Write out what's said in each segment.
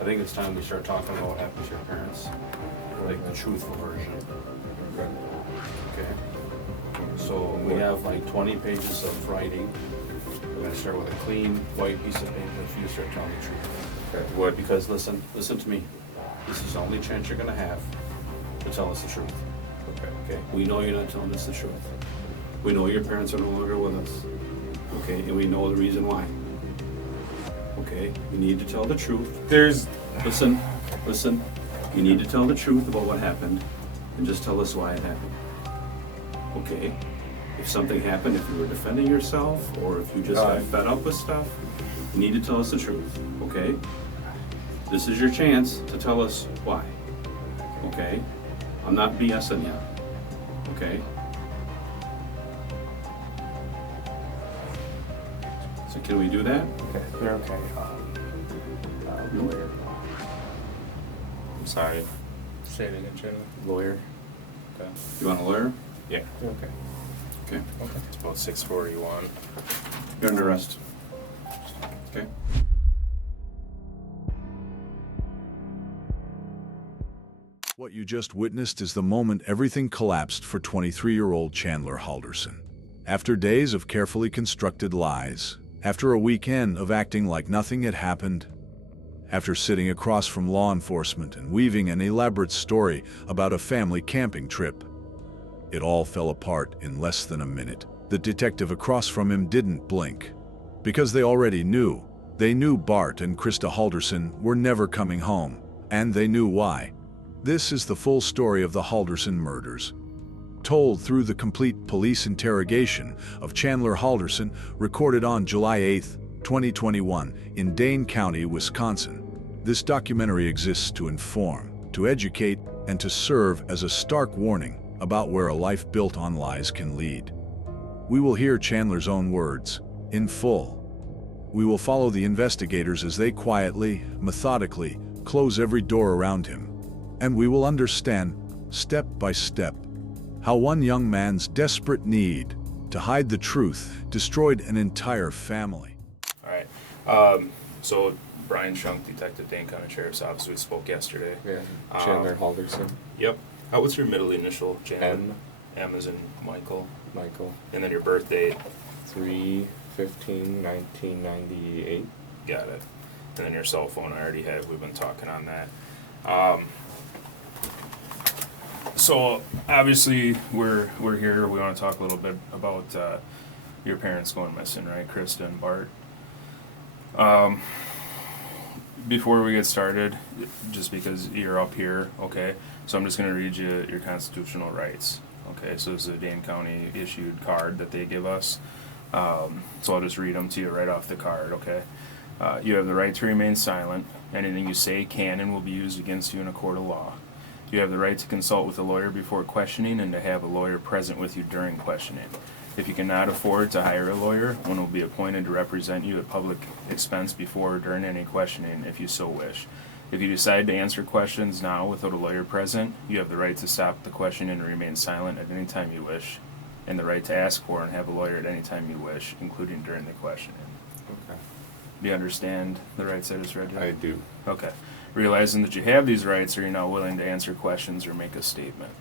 I think it's time we start talking about what happened to your parents, like the truthful version. Okay? So we have like 20 pages of writing. We're gonna start with a clean white piece of paper for you to start telling the truth. Okay. What? Because listen to me. This is the only chance you're gonna have to tell us the truth. Okay? We know you're not telling us the truth. We know your parents are no longer with us. Okay? And we know the reason why. Okay? You need to tell the truth. Listen. You need to tell the truth about what happened and just tell us why it happened. Okay? If something happened, if you were defending yourself, or if you just got fed up with stuff, you need to tell us the truth. Okay? This is your chance to tell us why. Okay? I'm not BSing you. Okay? So can we do that? Okay, you're okay. Lawyer. I'm sorry. Say it again, Chandler. Lawyer. Okay. You want a lawyer? Yeah. You're okay. Okay. It's about 6:41. You're under arrest. Okay? What you just witnessed is the moment everything collapsed for 23-year-old Chandler Halderson. After days of carefully constructed lies, after a weekend of acting like nothing had happened, after sitting across from law enforcement and weaving an elaborate story about a family camping trip, it all fell apart in less than a minute. The detective across from him didn't blink, because they already knew. They knew Bart and Krista Halderson were never coming home, and they knew why. This is the full story of the Halderson murders, told through the complete police interrogation of Chandler Halderson, recorded on July 8, 2021, in Dane County, Wisconsin. This documentary exists to inform, to educate, and to serve as a stark warning about where a life built on lies can lead. We will hear Chandler's own words, in full. We will follow the investigators as they quietly, methodically, close every door around him. And we will understand, step by step, how one young man's desperate need to hide the truth destroyed an entire family. All right. So Brian Shunk, Detective, Dane County Sheriff's Office. We spoke yesterday. Yeah. Chandler Halderson. Yep. What's your middle initial, Chandler? M. M as in Michael. Michael. And then your birth date. 3/15/1998. Got it. And then your cell phone. I already have. We've been talking on that. So obviously we're here. We want to talk a little bit about your parents going missing, right, Krista and Bart. Before we get started, just because you're up here, okay, so I'm just going to read you your constitutional rights. Okay, so this is a Dane County issued card that they give us. So I'll just read them to you right off the card, okay? You have the right to remain silent. Anything you say can and will be used against you in a court of law. You have the right to consult with a lawyer before questioning and to have a lawyer present with you during questioning. If you cannot afford to hire a lawyer, one will be appointed to represent you at public expense before or during any questioning if you so wish. If you decide to answer questions now without a lawyer present, you have the right to stop the questioning and remain silent at any time you wish, and the right to ask for and have a lawyer at any time you wish, including during the questioning. Okay. Do you understand the rights I just read you? I do. Okay. Realizing that you have these rights, are you now willing to answer questions or make a statement?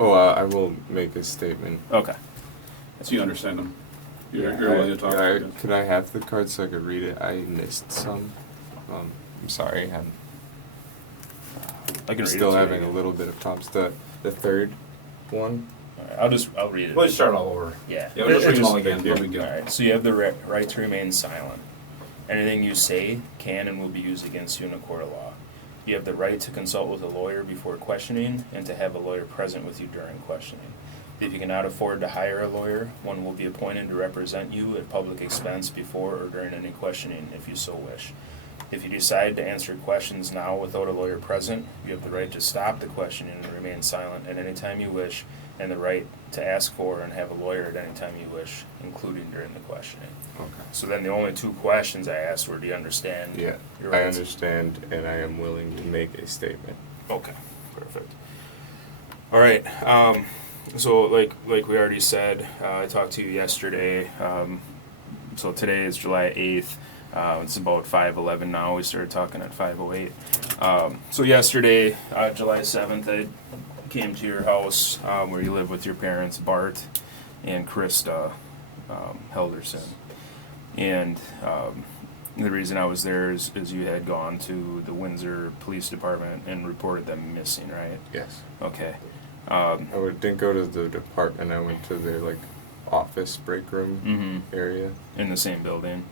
Oh, I will make a statement. Okay. So you understand them. You're willing to talk about it. Could I have the card so I could read it? I missed some. I'm sorry. I'm I can read still it to having you. a little bit of problems. The third one. All right, I'll read it. Let's start all over. Yeah. Yeah, we'll just read them all Just- again. No big deal. All right. So you have the right to remain silent. Anything you say can and will be used against you in a court of law. You have the right to consult with a lawyer before questioning and to have a lawyer present with you during questioning. If you cannot afford to hire a lawyer, one will be appointed to represent you at public expense before or during any questioning if you so wish. If you decide to answer questions now without a lawyer present, you have the right to stop the questioning and remain silent at any time you wish, and the right to ask for and have a lawyer at any time you wish, including during the questioning. Okay. So then the only two questions I asked were, do you understand? Yeah, your I rights? understand, and I am willing to make a statement. Okay, perfect. All right. So like we already said, I talked to you yesterday. So today is July 8th. It's about 5:11 now. We started talking at 5:08. So yesterday, July 7th, I came to your house where you live with your parents, Bart and Krista Helderson. And the reason I was there is you had gone to the Windsor Police Department and reported them missing, right? Yes. Okay. Didn't go to the department. I went to their like office break room area. In the same building.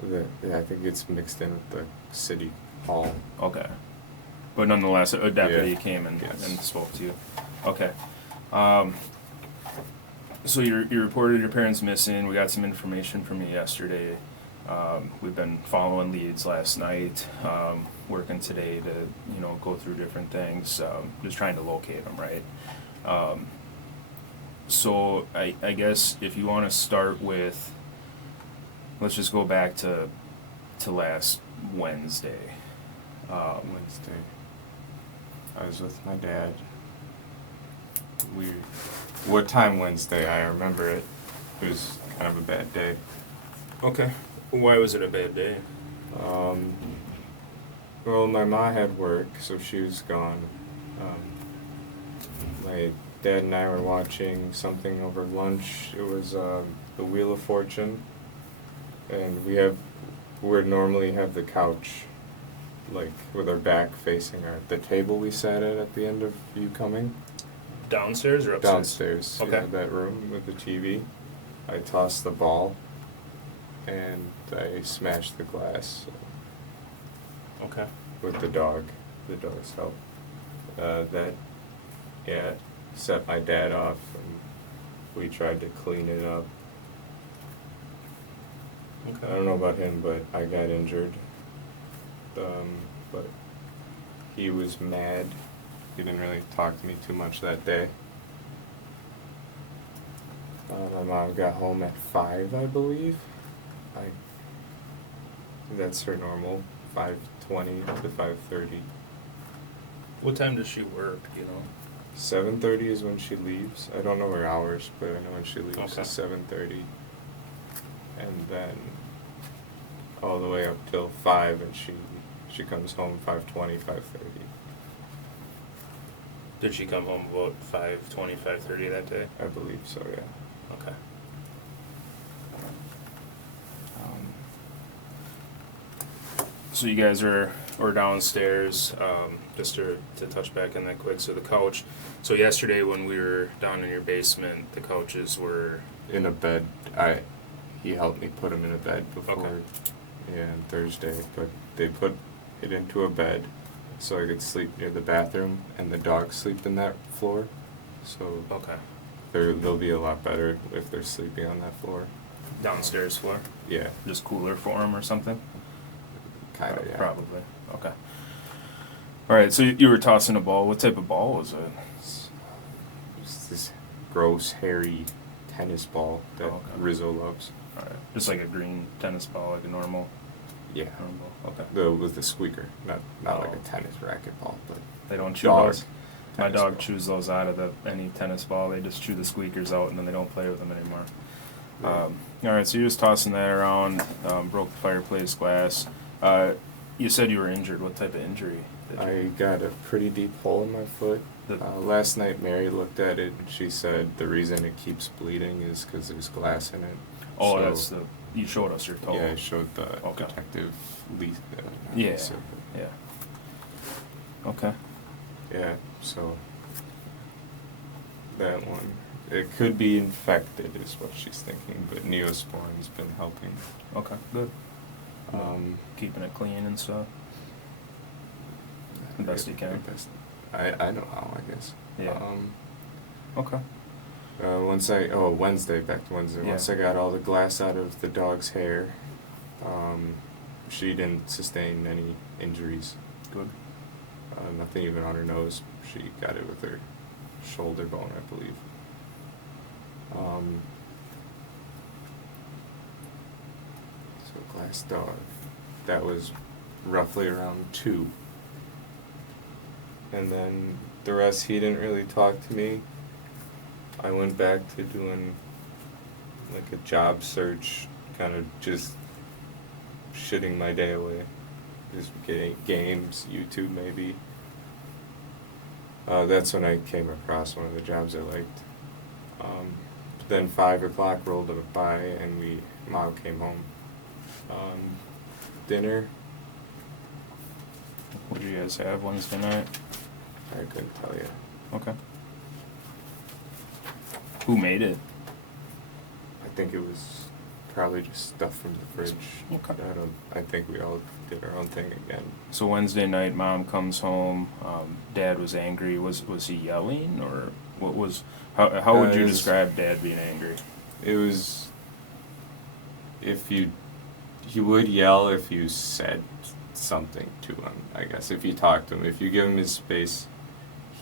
I think it's mixed in with the city hall. Okay. But nonetheless, a deputy Yeah. came and Yes. spoke to you. Okay. So you reported your parents missing. We got some information from you yesterday. We've been following leads last night, working today to go through different things, just trying to locate them, right? So I guess if you want to start with, let's just go back to last Wednesday. Wednesday. I was with my dad. What time Wednesday? I remember it. It was kind of a bad day. Okay. Why was it a bad day? Well, my ma had work, so she was gone. My dad and I were watching something over lunch. It was the Wheel of Fortune, and we normally have the couch, like with our back facing the table we sat at the end of you coming. Downstairs or upstairs? Downstairs. Okay. You know, that room with the TV. I tossed the ball, and I smashed the glass Okay. with the dog's help. That set my dad off, and we tried to clean it up. I don't know about him, but I got injured. But he was mad. He didn't really talk to me too much that day. My mom got home at 5, I believe. That's her normal, 5:20 to 5:30. What time does she work, you know? 7:30 is when she leaves. I don't know her hours, but I know when she leaves Okay. is 7:30. And then all the way up till 5, and she comes home 5:20, 5:30. Did she come home about 5:20, 5:30 that day? I believe so, yeah. Okay. So you guys were downstairs, just to touch back on that quick, so the couch, so yesterday when we were down in your basement, the couches were, In a bed. He helped me put him in a bed before. Okay. Yeah, on Thursday. But they put it into a bed so I could sleep near the bathroom, and the dogs sleep in that floor. So okay, they'll be a lot better if they're sleeping on that floor. downstairs floor, Yeah, just cooler for them or something? kind of. Yeah. Probably, okay. Alright, so you were tossing a ball, what type of ball was it? It's this gross, hairy tennis ball that Oh, okay. Rizzo loves. Alright, just like a green tennis ball, like a normal Yeah, ball, okay. with the squeaker, not like Oh. a tennis racquetball, but They don't chew dog. those. My tennis dog ball. chews those out of any tennis ball. They just chew the squeakers out and then they don't play with them anymore. Right. All right, so you're just tossing that around, broke the fireplace glass. You said you were injured. What type of injury? Did I you? got a pretty deep hole in my foot. The- Last night Mary looked at it and she said the reason it keeps bleeding is because there's glass in it. Oh, So, that's the. You showed us your toe. Yeah, I showed the Okay. detective lease. Yeah. Yeah. Okay. Yeah, so that one. It could be infected is what she's thinking, but Neosporin's been helping. Okay. Good. Keeping Keeping it clean and stuff. The best you can. I know how, I guess. Yeah. Okay. Wednesday, back to Wednesday. Yeah. Once I got all the glass out of the dog's hair, she didn't sustain any injuries. Good. Nothing even on her nose. She got it with her shoulder bone, I believe. So glass dog. That was roughly around 2. And then the rest, he didn't really talk to me. I went back to doing like a job search, kind of just shitting my day away. Just getting games, YouTube maybe. That's when I came across one of the jobs I liked. But then 5 o'clock rolled up by and Mom came home. Dinner, What did you guys have Wednesday night? I couldn't tell you. Okay. Who made it? I think it was probably just stuff from the fridge. Okay. I think we all did our own thing again. So Wednesday night, Mom comes home. Dad was angry. Was he yelling, or what was? How would you describe Dad being angry? It was he would yell if you said something to him, I guess. If you talk to him, if you give him his space,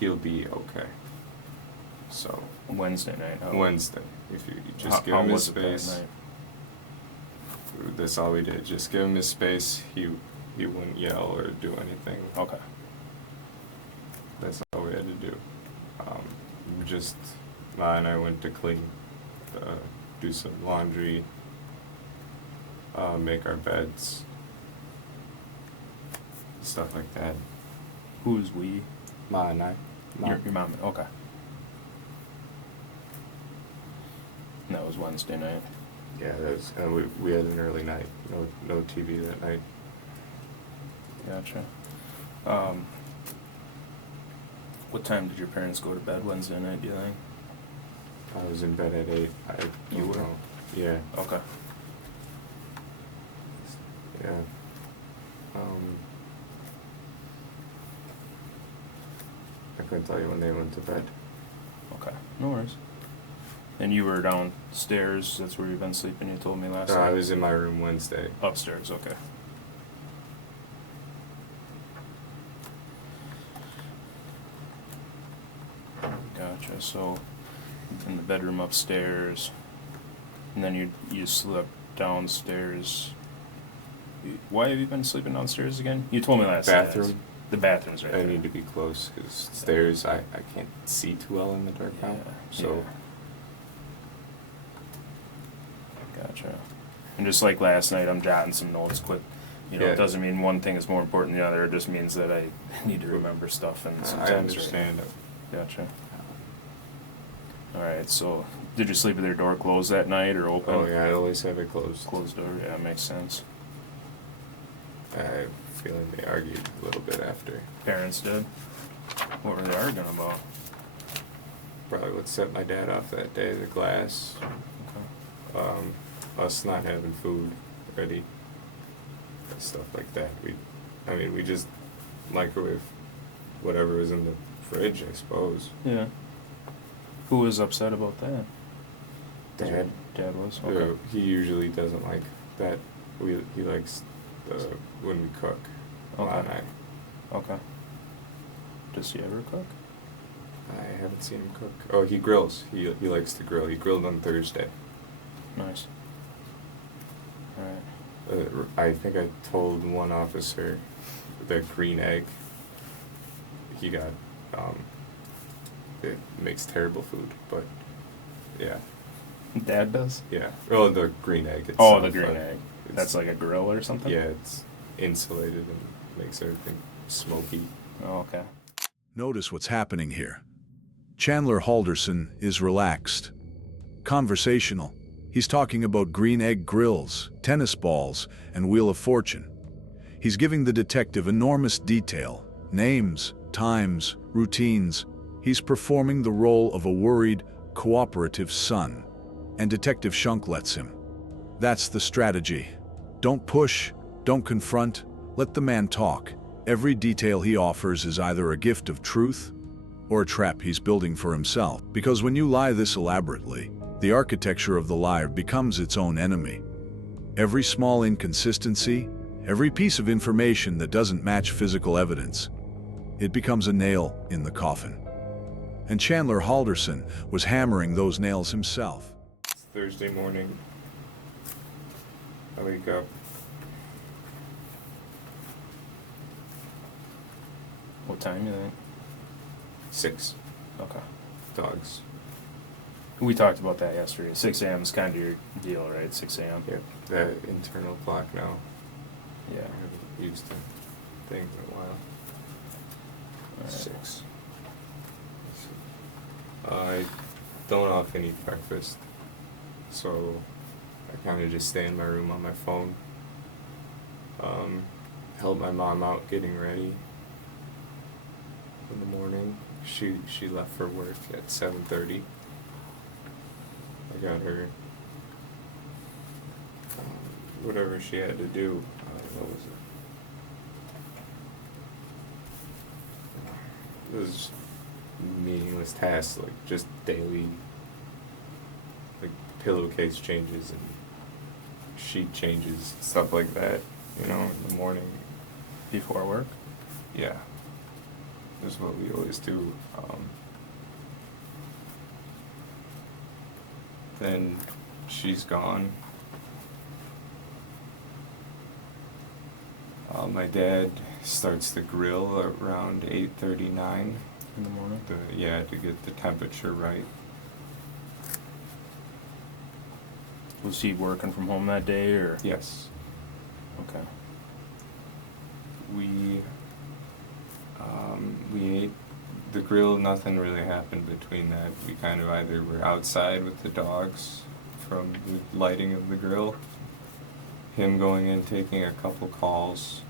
he'll be okay. So Wednesday night. Wednesday, if you just give him his space. That's all we did. Just give him his space. He wouldn't yell or do anything. Okay. That's all we had to do. Ma and I went to clean, do some laundry, make our beds, stuff like that. Who's we? Ma and I. Your mom. Okay. And that was Wednesday night. Yeah, that was, we had an early night. No TV that night. Gotcha. What time did your parents go to bed Wednesday night, do you think? I was in bed at 8. You don't were? know. Yeah. Okay. Yeah. I couldn't tell you when they went to bed. Okay. No worries. And you were downstairs, that's where you've been sleeping, you told me last No, night? I was in my room Wednesday. Upstairs, okay. Gotcha, so in the bedroom upstairs, and then you slept downstairs. Why have you been sleeping downstairs again? You told me last night. Bathroom. The bathroom's right I there. need to be close because stairs, I can't see too well in the dark now. Yeah, So yeah. Gotcha. And just like last night, I'm jotting some notes quick. You know, Yeah. it doesn't mean one thing is more important than the other. It just means that I need to remember stuff and sometimes. I understand. Gotcha. All right. So, did you sleep with your door closed that night or open? Oh yeah, I always have it closed. Closed door. Yeah, makes sense. I have a feeling they argued a little bit after. Parents did. What were they arguing about? Probably what set my dad off that day, the glass. Okay. Us not having food ready. Stuff like that. We just microwave whatever was in the fridge, I suppose. Yeah. Who was upset about that? Dad. Dad was. Okay. He usually doesn't like that. He likes when we cook. Okay. Ma and I. Okay. Does he ever cook? I haven't seen him cook. Oh, he grills. He likes to grill. He grilled on Thursday. Nice. All right. I think I told one officer the green egg he got. It makes terrible food, but yeah. Dad does? Yeah. Well, the green egg itself. Oh, the green egg. That's like a grill or something? Yeah, it's insulated and makes everything smoky. Oh, okay. Notice what's happening here. Chandler Halderson is relaxed, conversational. He's talking about green egg grills, tennis balls, and Wheel of Fortune. He's giving the detective enormous detail, names, times, routines. He's performing the role of a worried, cooperative son. And Detective Shunk lets him. That's the strategy. Don't push, don't confront, let the man talk. Every detail he offers is either a gift of truth or a trap he's building for himself. Because when you lie this elaborately, the architecture of the lie becomes its own enemy. Every small inconsistency, every piece of information that doesn't match physical evidence, it becomes a nail in the coffin. And Chandler Halderson was hammering those nails himself. It's Thursday morning. I wake up. What time you think? 6. Okay. Dogs. We talked about that yesterday. 6 a.m. is kind of your deal, right? 6 a.m. Yep. The internal clock now. Yeah. I haven't used the thing in a while. Alright. 6. I don't often eat breakfast, so I kind of just stay in my room on my phone. Help my mom out getting ready in the morning. She left for work at 7:30. I got her whatever she had to do. What was it? It was meaningless tasks, like just daily, like pillowcase changes and sheet changes, stuff like that. You know, in the morning. Before work? Yeah, that's what we always do. Then she's gone. My dad starts the grill around 8:39 In the morning? to get the temperature right. Was he working from home that day, or? Yes. Okay. We ate the grill. Nothing really happened between that. We kind of either were outside with the dogs from the lighting of the grill, him going in taking a couple calls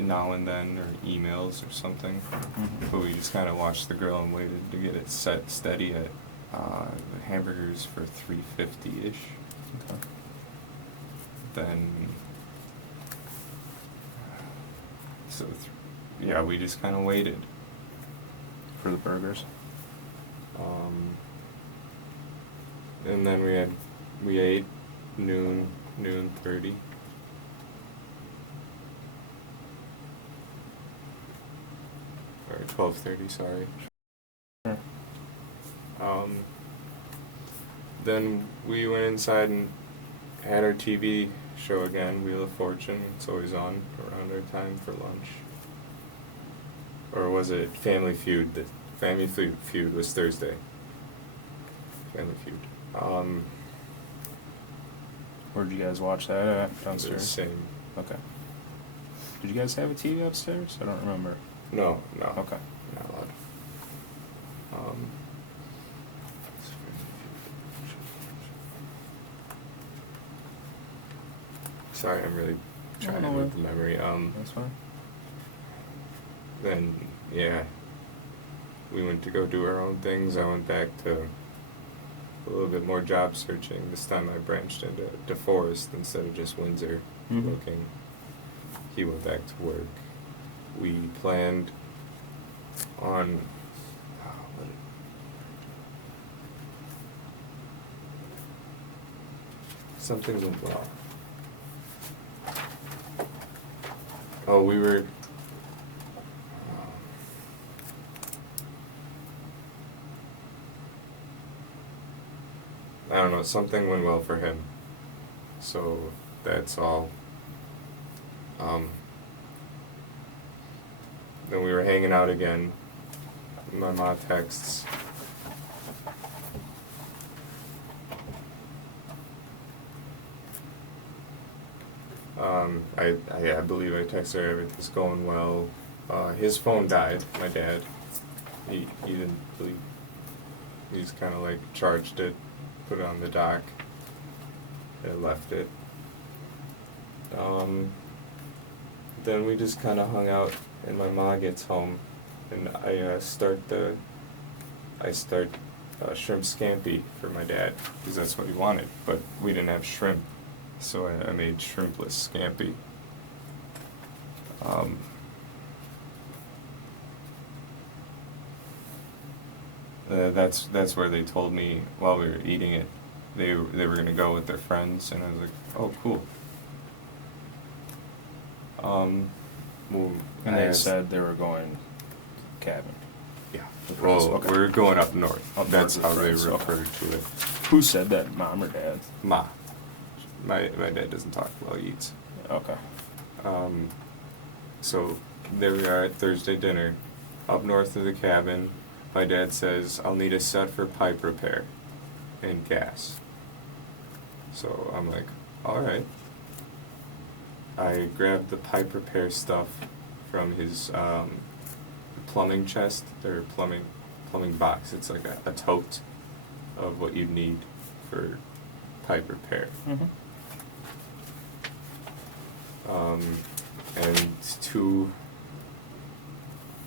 now and then, or emails or something. Mhm. But we just kind of watched the grill and waited to get it set steady at the hamburgers for 350-ish. Okay. Then so yeah, we just kind of waited. For the burgers? And then we ate noon 30. Or 12:30, sorry. Sure. Then we went inside and had our TV show again, Wheel of Fortune. It's always on around our time for lunch. Or was it Family Feud? The Family Feud was Thursday. Family Feud. Where'd you guys watch that at? The Downstairs? same. Okay. Did you guys have a TV upstairs? I don't remember. No. Okay. Not allowed. Sorry, I'm really trying No, with the memory. That's fine. Then, yeah, we went to go do our own things. I went back to a little bit more job searching. This time I branched into DeForest instead of just Windsor Mhm. looking. He went back to work. We planned on something went well. Oh, we were I don't know, something went well for him. So that's all. Then we were hanging out again. My mom texts. I believe I texted her everything's going well. His phone died, my dad. He didn't believe. He just kind of like charged it, put it on the dock, and left it. Then we just kind of hung out, and my mom gets home, and I start shrimp scampi for my dad because that's what he wanted, but we didn't have shrimp, so I made shrimpless scampi. That's where they told me while we were eating it, they were gonna go with their friends, and I was like, oh, cool. Well, And they said they were going cabin. yeah. The friends, Well, okay. we're going up north. Up That's north how with they friends, okay. refer to it. Who said that, mom or dad? Ma. My dad doesn't talk while he eats. Okay. So there we are at Thursday dinner, up north of the cabin. My dad says, I'll need a set for pipe repair and gas. So I'm like, alright. I grabbed the pipe repair stuff from his plumbing chest, or plumbing box. It's like a tote of what you need for pipe repair. And 2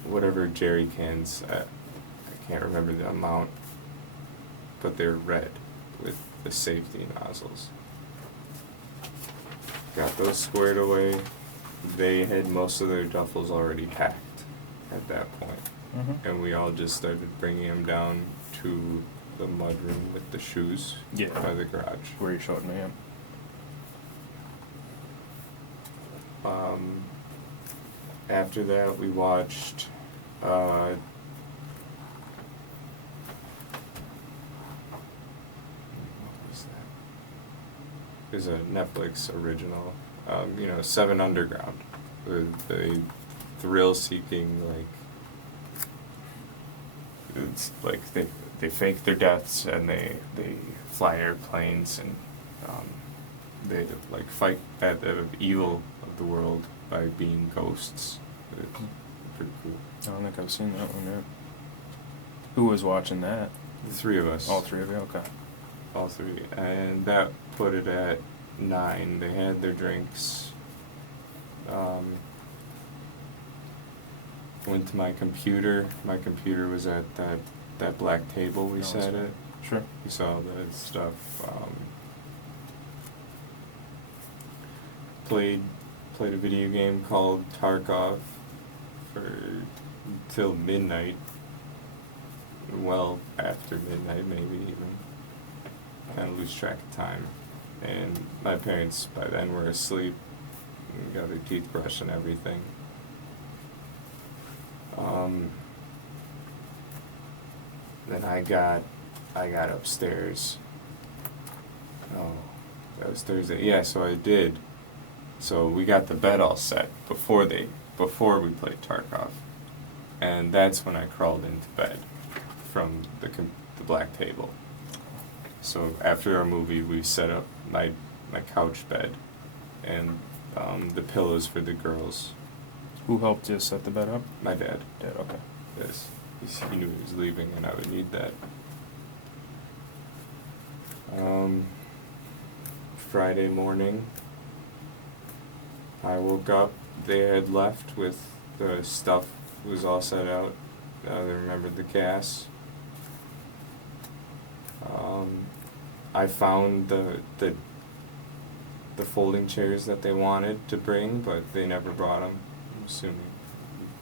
whatever jerry cans. I can't remember the amount, but they're red with the safety nozzles. Got those squared away. They had most of their duffels already packed at that point. And we all just started bringing them down to the mudroom with the shoes by the garage. Where you showed me, yeah. After that, we watched what was that? It was a Netflix original, 7 Underground, with the thrill-seeking, it's like they fake their deaths and they fly airplanes and they like fight at the evil of the world by being ghosts. It's pretty cool. I don't think I've seen that one yet. Who was watching that? The 3 of us. All 3 of you? Okay. All 3. And that put it at 9. They had their drinks. Went to my computer. My computer was at that black table we sat at. Sure. We saw the stuff. Played a video game called Tarkov till midnight. Well, after midnight, maybe even. Kind of lose track of time. And my parents by then were asleep. And got their teeth brushed and everything. Then I got upstairs. Oh, that was Thursday. Yeah, so I did. So we got the bed all set before we played Tarkov, and that's when I crawled into bed from the black table. So after our movie, we set up my couch bed, and the pillows for the girls. Who helped you set the bed up? My dad. Dad, okay. Yes, he knew he was leaving, and I would need that. Friday morning, I woke up. They had left with the stuff was all set out. They remembered the gas. I found the folding chairs that they wanted to bring, but they never brought them. I'm assuming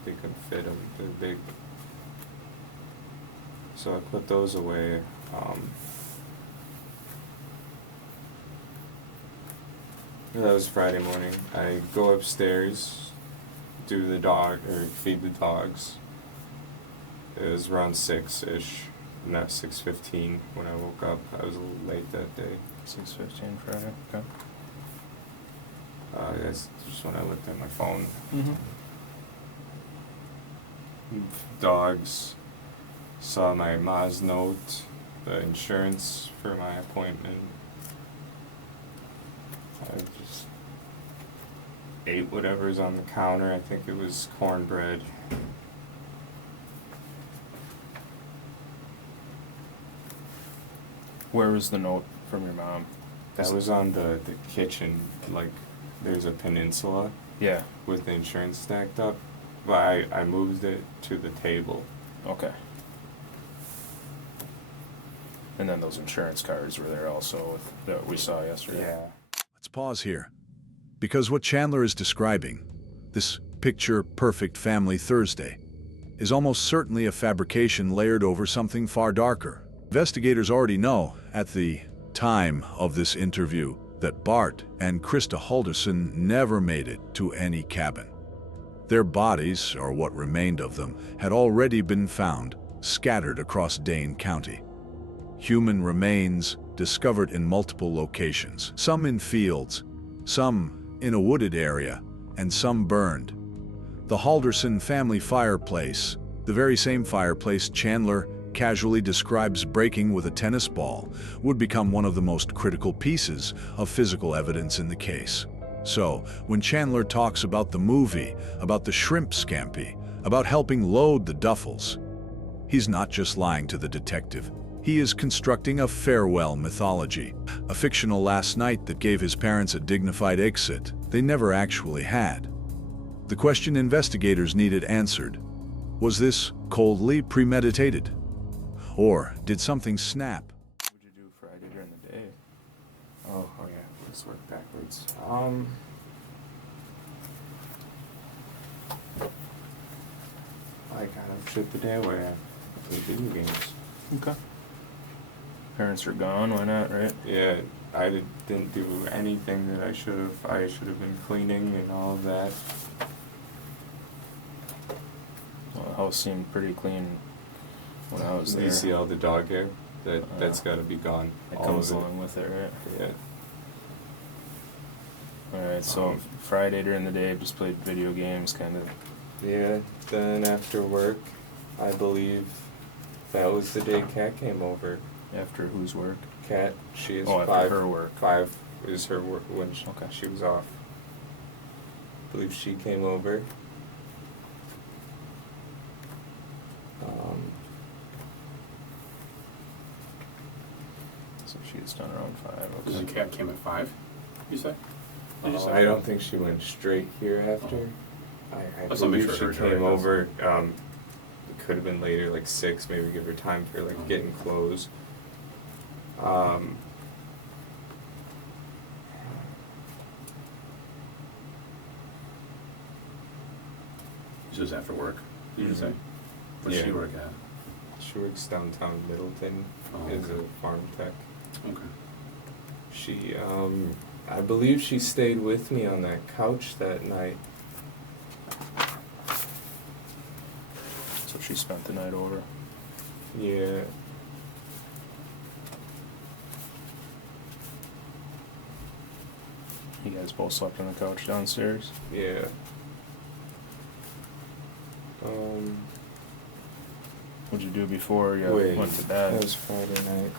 they couldn't fit them. They're big. So I put those away. That was Friday morning. I go upstairs, feed the dogs. It was around 6-ish, not 6:15 when I woke up. I was a little late that day. 6:15 Friday, okay. That's just when I looked at my phone. Mm-hmm. Dogs. Saw my ma's note, the insurance for my appointment. I just ate whatever's on the counter. I think it was cornbread. Where was the note from your mom? That was on the kitchen, like there's a peninsula Yeah. with the insurance stacked up, but I moved it to the table. Okay. And then those insurance cards were there also that we saw yesterday. Yeah. Let's pause here. Because what Chandler is describing, this picture-perfect family Thursday, is almost certainly a fabrication layered over something far darker. Investigators already know, at the time of this interview, that Bart and Krista Halderson never made it to any cabin. Their bodies, or what remained of them, had already been found, scattered across Dane County. Human remains discovered in multiple locations, some in fields, some in a wooded area, and some burned. The Halderson family fireplace, the very same fireplace Chandler casually describes breaking with a tennis ball, would become one of the most critical pieces of physical evidence in the case. So, when Chandler talks about the movie, about the shrimp scampi, about helping load the duffels, he's not just lying to the detective. He is constructing a farewell mythology, a fictional last night that gave his parents a dignified exit they never actually had. The question investigators needed answered: was this coldly premeditated? Or did something snap? What would you do Friday during the day? Oh yeah, let's work backwards. I kind of shit the day away. I play video games. Okay. Parents are gone, why not, right? Yeah, didn't do anything that I should have. I should have been cleaning and all of that. Well, the house seemed pretty clean when I was there. You see all the dog hair? That's got to be gone. It all comes of along with it, right? Yeah. Alright, so Friday during the day, just played video games, kind of. Yeah. Then after work, I believe that was the day Kat came over. After whose work? Kat, she is After 5. her work. 5 is her work when Okay. she was off. I believe she came over. So she gets done around 5. Because Okay. the cat came at 5, you say? Did you say? I don't think she went straight here after. I Let's not make believe sure she her came does. over. It could have been later, like 6, maybe give her time for like getting clothes. This was after work, did you say? Where's she Yeah. work at? She works downtown Middleton Oh, as a okay. farm tech. Okay. She, I believe she stayed with me on that couch that night. So she spent the night over. Yeah. You guys both slept on the couch downstairs? Yeah. What'd you do before you Wait, went to bed? that was Friday night.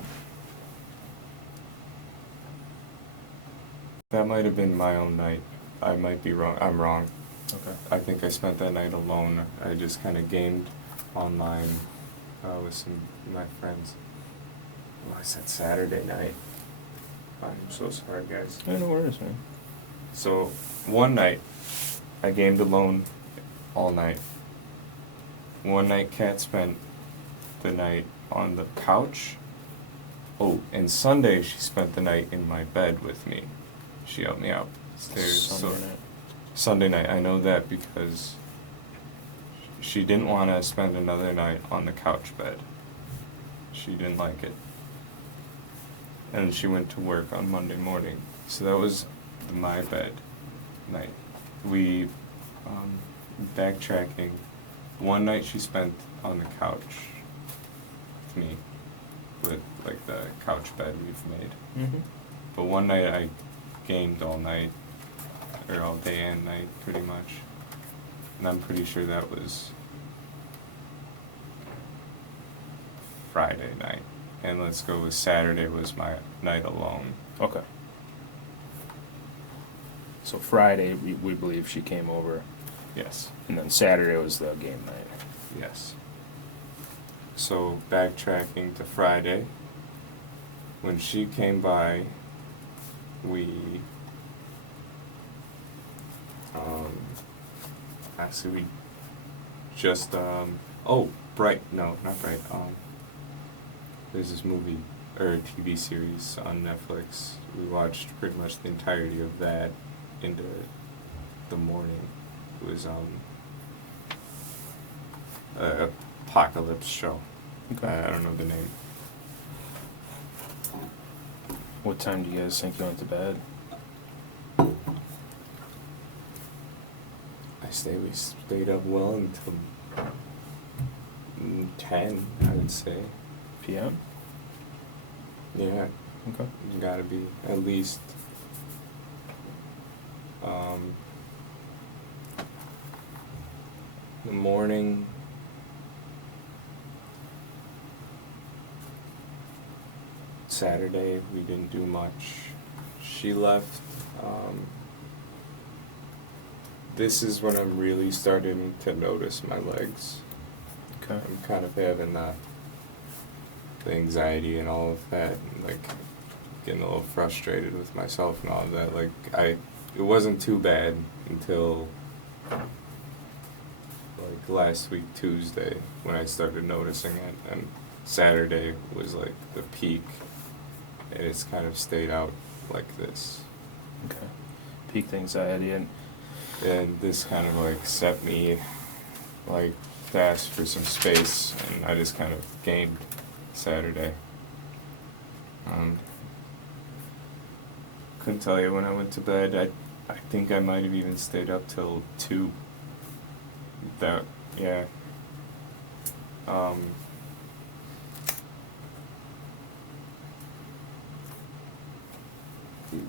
That might have been my own night. I might be wrong. I'm wrong. Okay. I think I spent that night alone. I just kind of gamed online with some of my friends. Oh, I said Saturday night. I'm so sorry, guys. Yeah, no worries, man. So, one night, I gamed alone all night. One night, Kat spent the night on the couch. Oh, and Sunday, she spent the night in my bed with me. She helped me out. Sunday night. Sunday night, I know that because she didn't want to spend another night on the couch bed. She didn't like it. And she went to work on Monday morning. So that was my bed night. We, backtracking, one night she spent on the couch with me, with like the couch bed we've made. Mm-hmm. But one night I gamed all night, or all day and night, pretty much. And I'm pretty sure that was Friday night. And let's go with Saturday was my night alone. Okay. So Friday, we believe she came over, Yes. and then Saturday was the game night. Yes. So backtracking to Friday, when she came by, we actually we just Bright, no, not Bright, there's this movie or TV series on Netflix. We watched pretty much the entirety of that into the morning. It was a apocalypse show. Okay. I don't know the name. What time do you guys think you went to bed? We stayed up well until 10, I would say. PM? Yeah, Okay. gotta be at least. The morning. Saturday we didn't do much. She left this is when I'm really starting to notice my legs. Okay. I'm kind of having the anxiety and all of that, and like getting a little frustrated with myself and all of that. Like it wasn't too bad until like last week Tuesday when I started noticing it, and Saturday was like the peak, and it's kind of stayed out like this. Okay. Peak anxiety And this kind of like set me like to ask for some space, and I just kind of gamed Saturday. Couldn't tell you when I went to bed. I think I might have even stayed up till 2. That, yeah.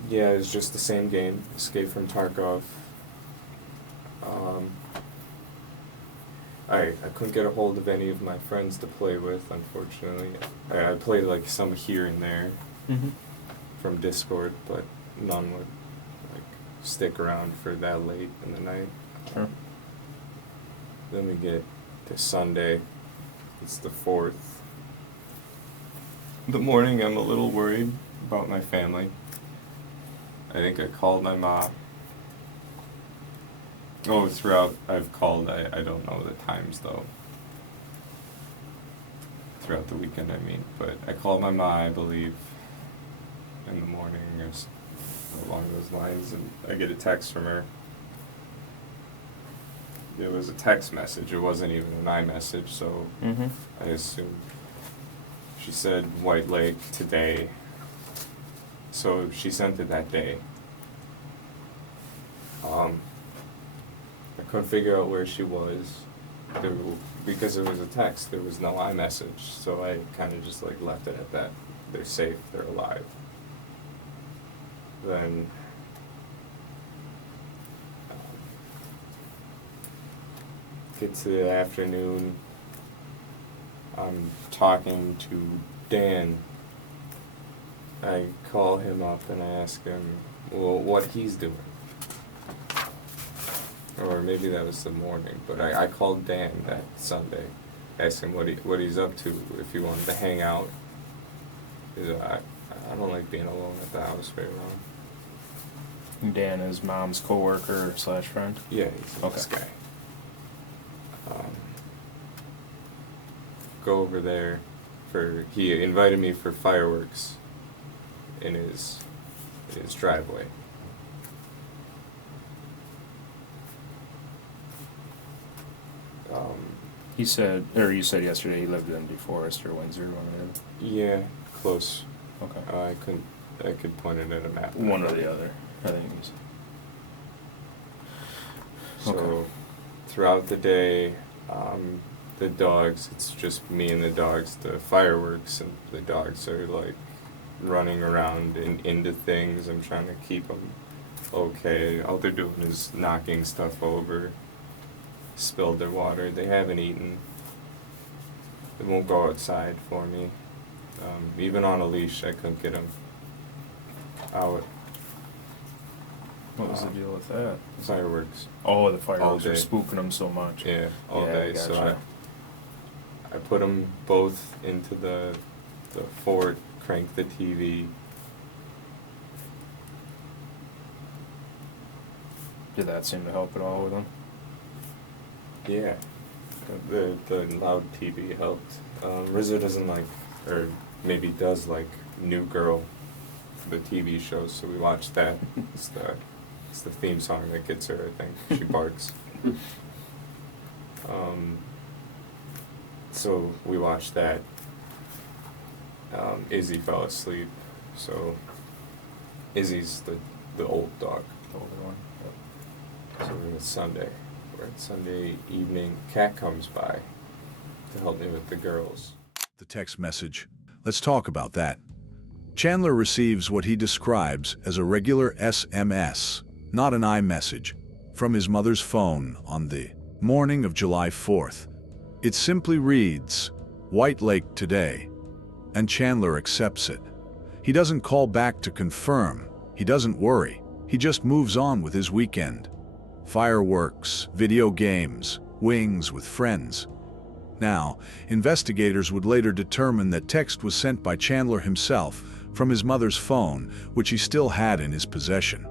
Yeah, it was just the same game, Escape from Tarkov. I couldn't get a hold of any of my friends to play with, unfortunately. I played like some here and there from Discord, but none would like stick around for that late in the night. Sure. Then we get to Sunday. It's the 4th. The morning, I'm a little worried about my family. I think I called my mom. Oh, throughout I've called, I don't know the times though. Throughout the weekend, I mean. But I called my mom, I believe, in the morning or along those lines, and I get a text from her. It was a text message, it wasn't even an iMessage, so I assumed. She said White Lake today, so she sent it that day. I couldn't figure out where she was because it was a text. There was no iMessage, so I kind of just like left it at that. They're safe. They're alive. Then get to the afternoon. I'm talking to Dan. I call him up and I ask him, well, what he's doing. Or maybe that was the morning, but I called Dan that Sunday, asked him what he's up to, if he wanted to hang out. I don't like being alone at the house very long. Dan is mom's coworker / friend. Yeah, he's a nice guy. Go over there he invited me for fireworks in his driveway. He said, or you said yesterday he lived in DeForest or Windsor, one or the Yeah, close. other. Okay. I could point it at a map. One or the other, I think he's. So Okay. throughout the day, the dogs, it's just me and the dogs, the fireworks, and the dogs are like running around into things. I'm trying to keep them okay. All they're doing is knocking stuff over, spilled their water. They haven't eaten. They won't go outside for me. Even on a leash, I couldn't get them out. What was the deal with that? Fireworks. Oh, the fireworks All are day. spooking them so much. Yeah, all Yeah, day. gotcha. So I put them both into the fort, cranked the TV. Did that seem to help at all with them? Yeah, the loud TV helped. Rizzo doesn't like, or maybe does like, New Girl, the TV show, so we watched that. It's the theme song that gets her, I think. She barks. So we watched that. Izzy fell asleep, so Izzy's the old dog. The older one. So it's Sunday. We're at Sunday evening. Cat comes by to help me with the girls. The text message. Let's talk about that. Chandler receives what he describes as a regular SMS, not an iMessage, from his mother's phone on the morning of July 4th. It simply reads, White Lake today, and Chandler accepts it. He doesn't call back to confirm. He doesn't worry. He just moves on with his weekend. fireworks, video games, wings with friends. Now, investigators would later determine that text was sent by Chandler himself from his mother's phone, which he still had in his possession.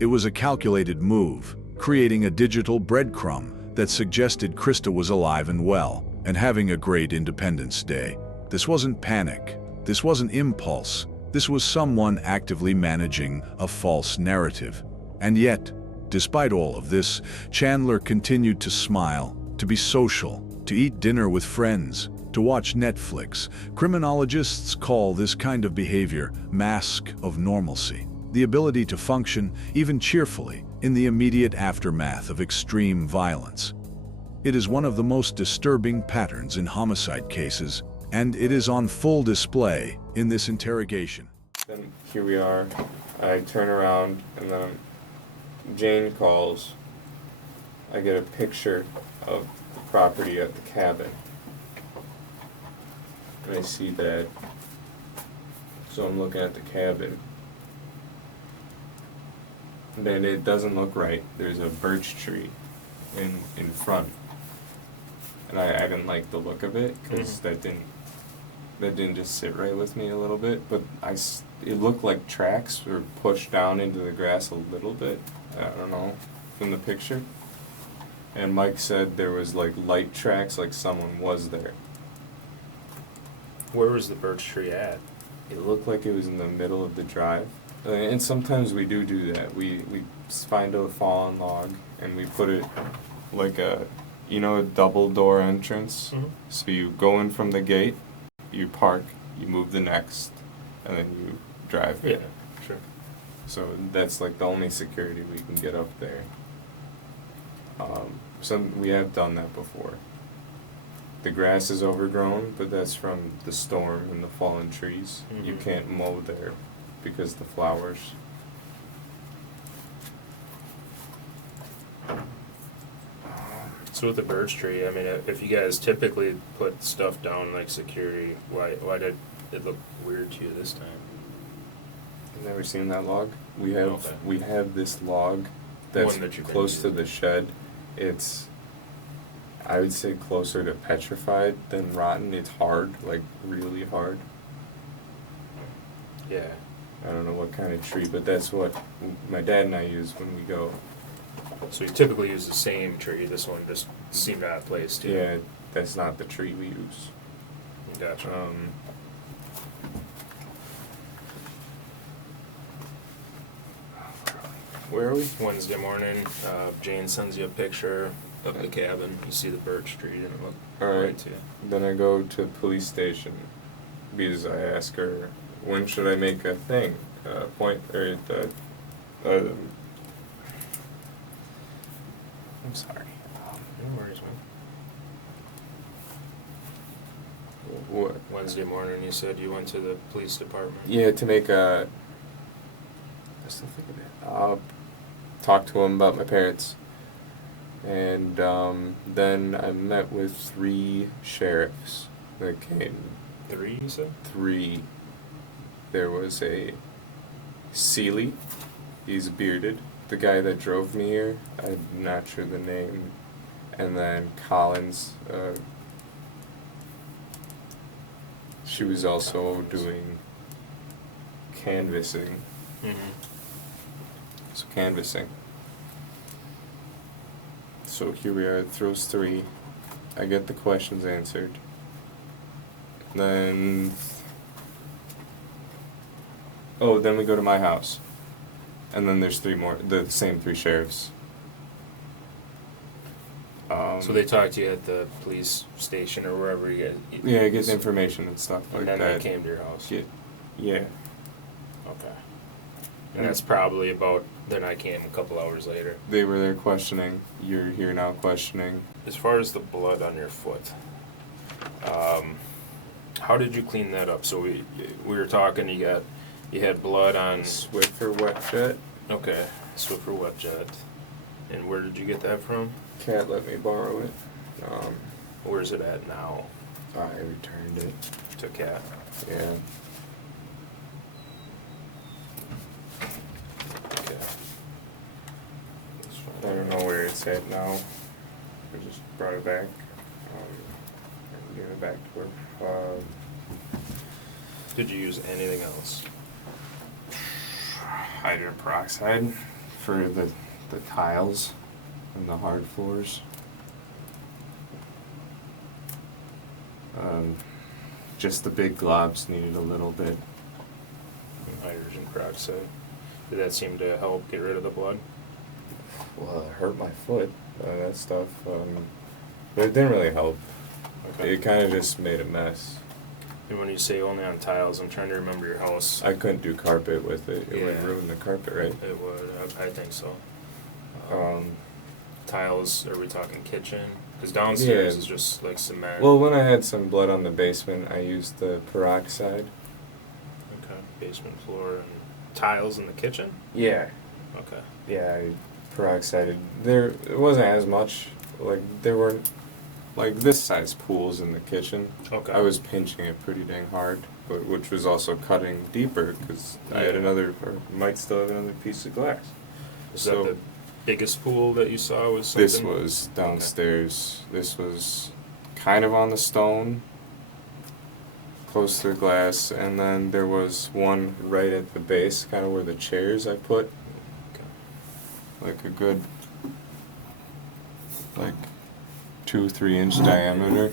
It was a calculated move, creating a digital breadcrumb that suggested Krista was alive and well, and having a great Independence Day. This wasn't panic. This wasn't impulse. This was someone actively managing a false narrative. And yet, despite all of this, Chandler continued to smile, to be social, to eat dinner with friends, to watch Netflix. Criminologists call this kind of behavior mask of normalcy, the ability to function, even cheerfully, in the immediate aftermath of extreme violence. It is one of the most disturbing patterns in homicide cases, and it is on full display in this interrogation. Then here we are. I turn around, and then Jane calls. I get a picture of the property at the cabin. And I see that. So I'm looking at the cabin. And it doesn't look right. There's a birch tree in front. And I didn't like the look of it, because that didn't just sit right with me a little bit. But it looked like tracks were pushed down into the grass a little bit. I don't know, from the picture. And Mike said there was like light tracks, like someone was there. Where was the birch tree at? It looked like it was in the middle of the drive. And sometimes we do that. We find a fallen log and we put it like a double door entrance. Mm-hmm. So you go in from the gate, you park, you move the next, and then you drive in. Yeah, sure. So that's like the only security we can get up there. We have done that before. The grass is overgrown, but that's from the storm and the fallen trees. Mm-hmm. You can't mow there because the flowers. So with the birch tree, I mean, if you guys typically put stuff down like security, why did it look weird to you this time? You've never seen that log? Okay. We have this log that's One that you've been close to using. the shed. It's, I would say, closer to petrified than rotten. It's hard, like really hard. Yeah. I don't know what kind of tree, but that's what my dad and I use when we go. So you typically use the same tree. This one just seemed out of place too. Yeah, that's not the tree we use. Gotcha. Where are we? Wednesday morning, Jane sends you a picture of the cabin. You see the birch tree, didn't look Alright. right to you. Then I go to police station because I ask her, when should I make a thing? I'm sorry. No worries, man. What? Wednesday morning, you said you went to the police department. Yeah, to make a. I still think of it. Talk to him about my parents. And then I met with 3 sheriffs that came. 3, you said? 3. There was a Seeley. He's bearded. The guy that drove me here, I'm not sure the name. And then Collins. She was also doing canvassing. Mm-hmm. So canvassing. So here we are at those 3. I get the questions answered. Then we go to my house. And then there's 3 more, the same 3 sheriffs. So they talked to you at the police station or wherever you guys. Yeah, I get the information and stuff like And then that. they came to your house. Yeah. Okay. And that's probably about. Then I came a couple hours later. They were there questioning. You're here now questioning. As far as the blood on your foot, how did you clean that up? So we were talking. You had blood on. Swiffer wet jet. Okay, Swiffer wet jet. And where did you get that from? Cat let me borrow it. Where's it at now? I returned it. To Cat. Yeah. Okay. I don't know it's at now. We just brought it back, and gave it back to her. Did you use anything else? Hydrogen peroxide for the tiles and the hard floors. Just the big globs needed a little bit. Hydrogen peroxide. Did that seem to help get rid of the blood? Well, it hurt my foot, that stuff. But it didn't really help. Okay. It kind of just made a mess. And when you say only on tiles, I'm trying to remember your house. I couldn't do carpet with it. It would Yeah. ruin the carpet, right? It would, I think so. Um, Tiles, are we talking kitchen? Because downstairs Yeah. is just like cement. well, when I had some blood on the basement, I used the peroxide. Okay, basement floor and tiles in the kitchen? Yeah. Okay. Yeah, I peroxided. It wasn't as much. Like, there weren't, like, this size pools in the kitchen. Okay. I was pinching it pretty dang hard, but which was also cutting deeper because I had Yeah. another, or might still have another piece of glass. Is so- that the biggest pool that you saw was something? This was downstairs. This was kind of on the stone, close to the glass, and then there was one right at the base, kind of where the chairs I put, Okay. like a good, like 2-3 inch diameter.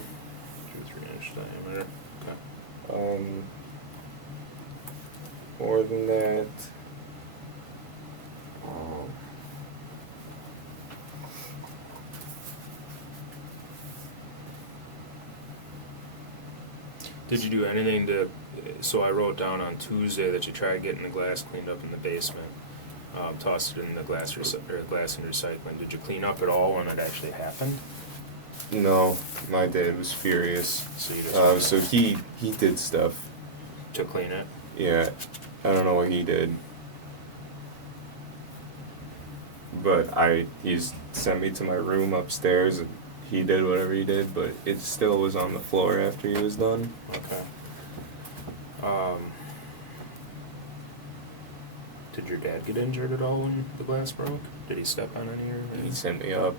2-3 inch diameter. Okay. More than that. Did you do anything to? So I wrote down on Tuesday that you tried getting the glass cleaned up in the basement. Tossed it in the glass and recycling. Did you clean up at all when it actually happened? No, my dad was furious. So you just So he did stuff. to clean it. Yeah, I don't know what he did, but he's sent me to my room upstairs, and he did whatever he did, but it still was on the floor after he was done. Okay. Did your dad get injured at all when the glass broke? Did he step on any or He anything? sent me up,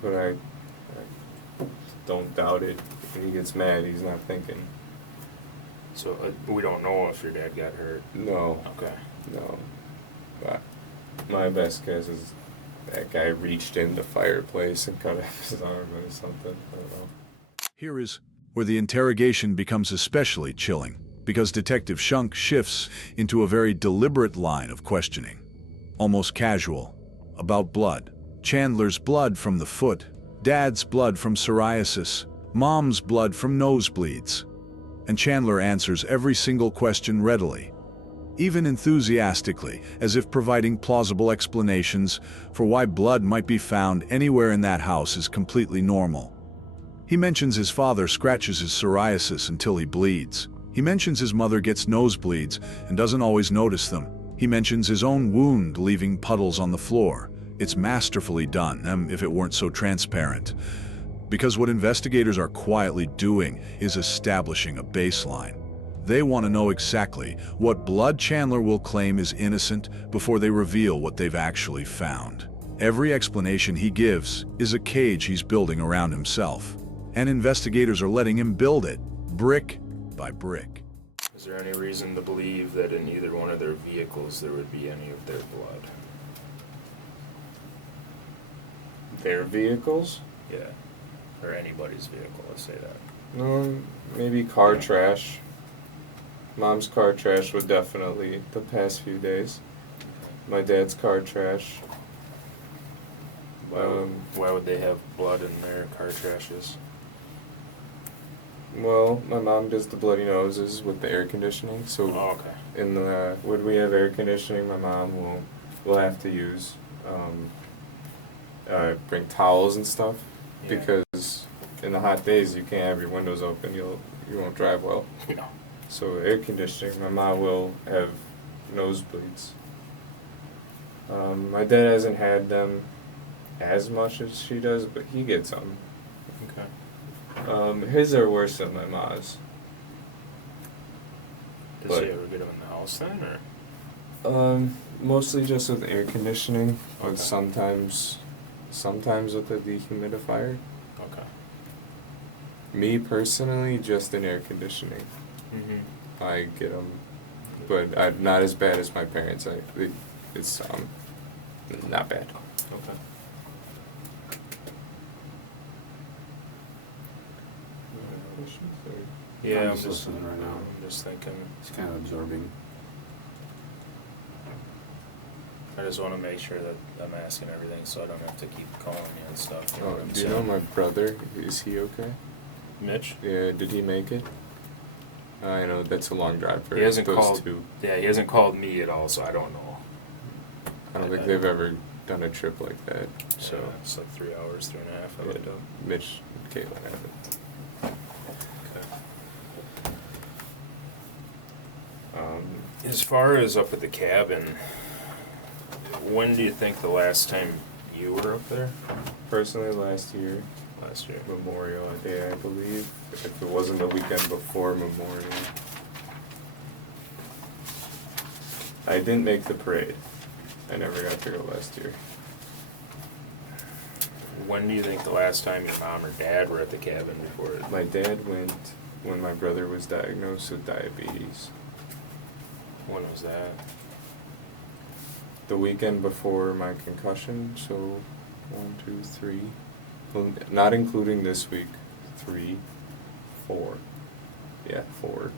but I don't doubt it. If he gets mad, he's not thinking. So we don't know if your dad got hurt. No, Okay. no. But my best guess is that guy reached in the fireplace and cut off his arm or something. I don't know. Here is where the interrogation becomes especially chilling, because Detective Shunk shifts into a very deliberate line of questioning. Almost casual, about blood. Chandler's blood from the foot, Dad's blood from psoriasis, Mom's blood from nosebleeds. And Chandler answers every single question readily, even enthusiastically, as if providing plausible explanations for why blood might be found anywhere in that house is completely normal. He mentions his father scratches his psoriasis until he bleeds. He mentions his mother gets nosebleeds and doesn't always notice them. He mentions his own wound leaving puddles on the floor. It's masterfully done, if it weren't so transparent. Because what investigators are quietly doing is establishing a baseline. They want to know exactly what blood Chandler will claim is innocent before they reveal what they've actually found. Every explanation he gives is a cage he's building around himself, and investigators are letting him build it, brick by brick. Is there any reason to believe that in either one of their vehicles there would be any of their blood? Their vehicles? Yeah. Or anybody's vehicle, let's say that. No, maybe car trash. Mom's car trash would definitely the past few days. My dad's car trash. Why would they have blood in their car trashes? Well, my mom does the bloody noses with the air conditioning, so Oh, okay. when we have air conditioning, my mom will have to use bring towels and stuff, Yeah. because in the hot days you can't have your windows open. You won't drive well. No. So air conditioning, my mom will have nosebleeds. My dad hasn't had them as much as she does, but he gets them. Okay. His are worse than my mom's. Does But- she ever get them in the house then, or? Mostly just with air conditioning, but Okay. sometimes sometimes with a dehumidifier. Okay. Me personally, just in air conditioning. I get them, but not as bad as my parents. It's not bad. Okay. Yeah, I'm I'm just just listening right now. I'm just thinking. It's kind of absorbing. I just want to make sure that I'm asking everything, so I don't have to keep calling you and stuff. You know Oh, what I'm do you know saying? my brother? Is he okay? Mitch? Yeah, did he make it? I know that's a long drive for He hasn't those called. two. Yeah, he hasn't called me at all, so I don't know. I don't think they've ever done a trip like that. So Yeah, it's like 3 hours, 3.5. I yeah, looked up. Mitch, and Caitlin have it. Okay. As far as up at the cabin, when do you think the last time you were up there? Personally, last year, Last year. Memorial Day, I believe. If it wasn't the weekend before Memorial. I didn't make the parade. I never got to go last year. When do you think the last time your mom or dad were at the cabin before it? My dad went when my brother was diagnosed with diabetes. When was that? The weekend before my concussion, so 1, 2, 3. Well, not including this week. 3, 4. Yeah, 4.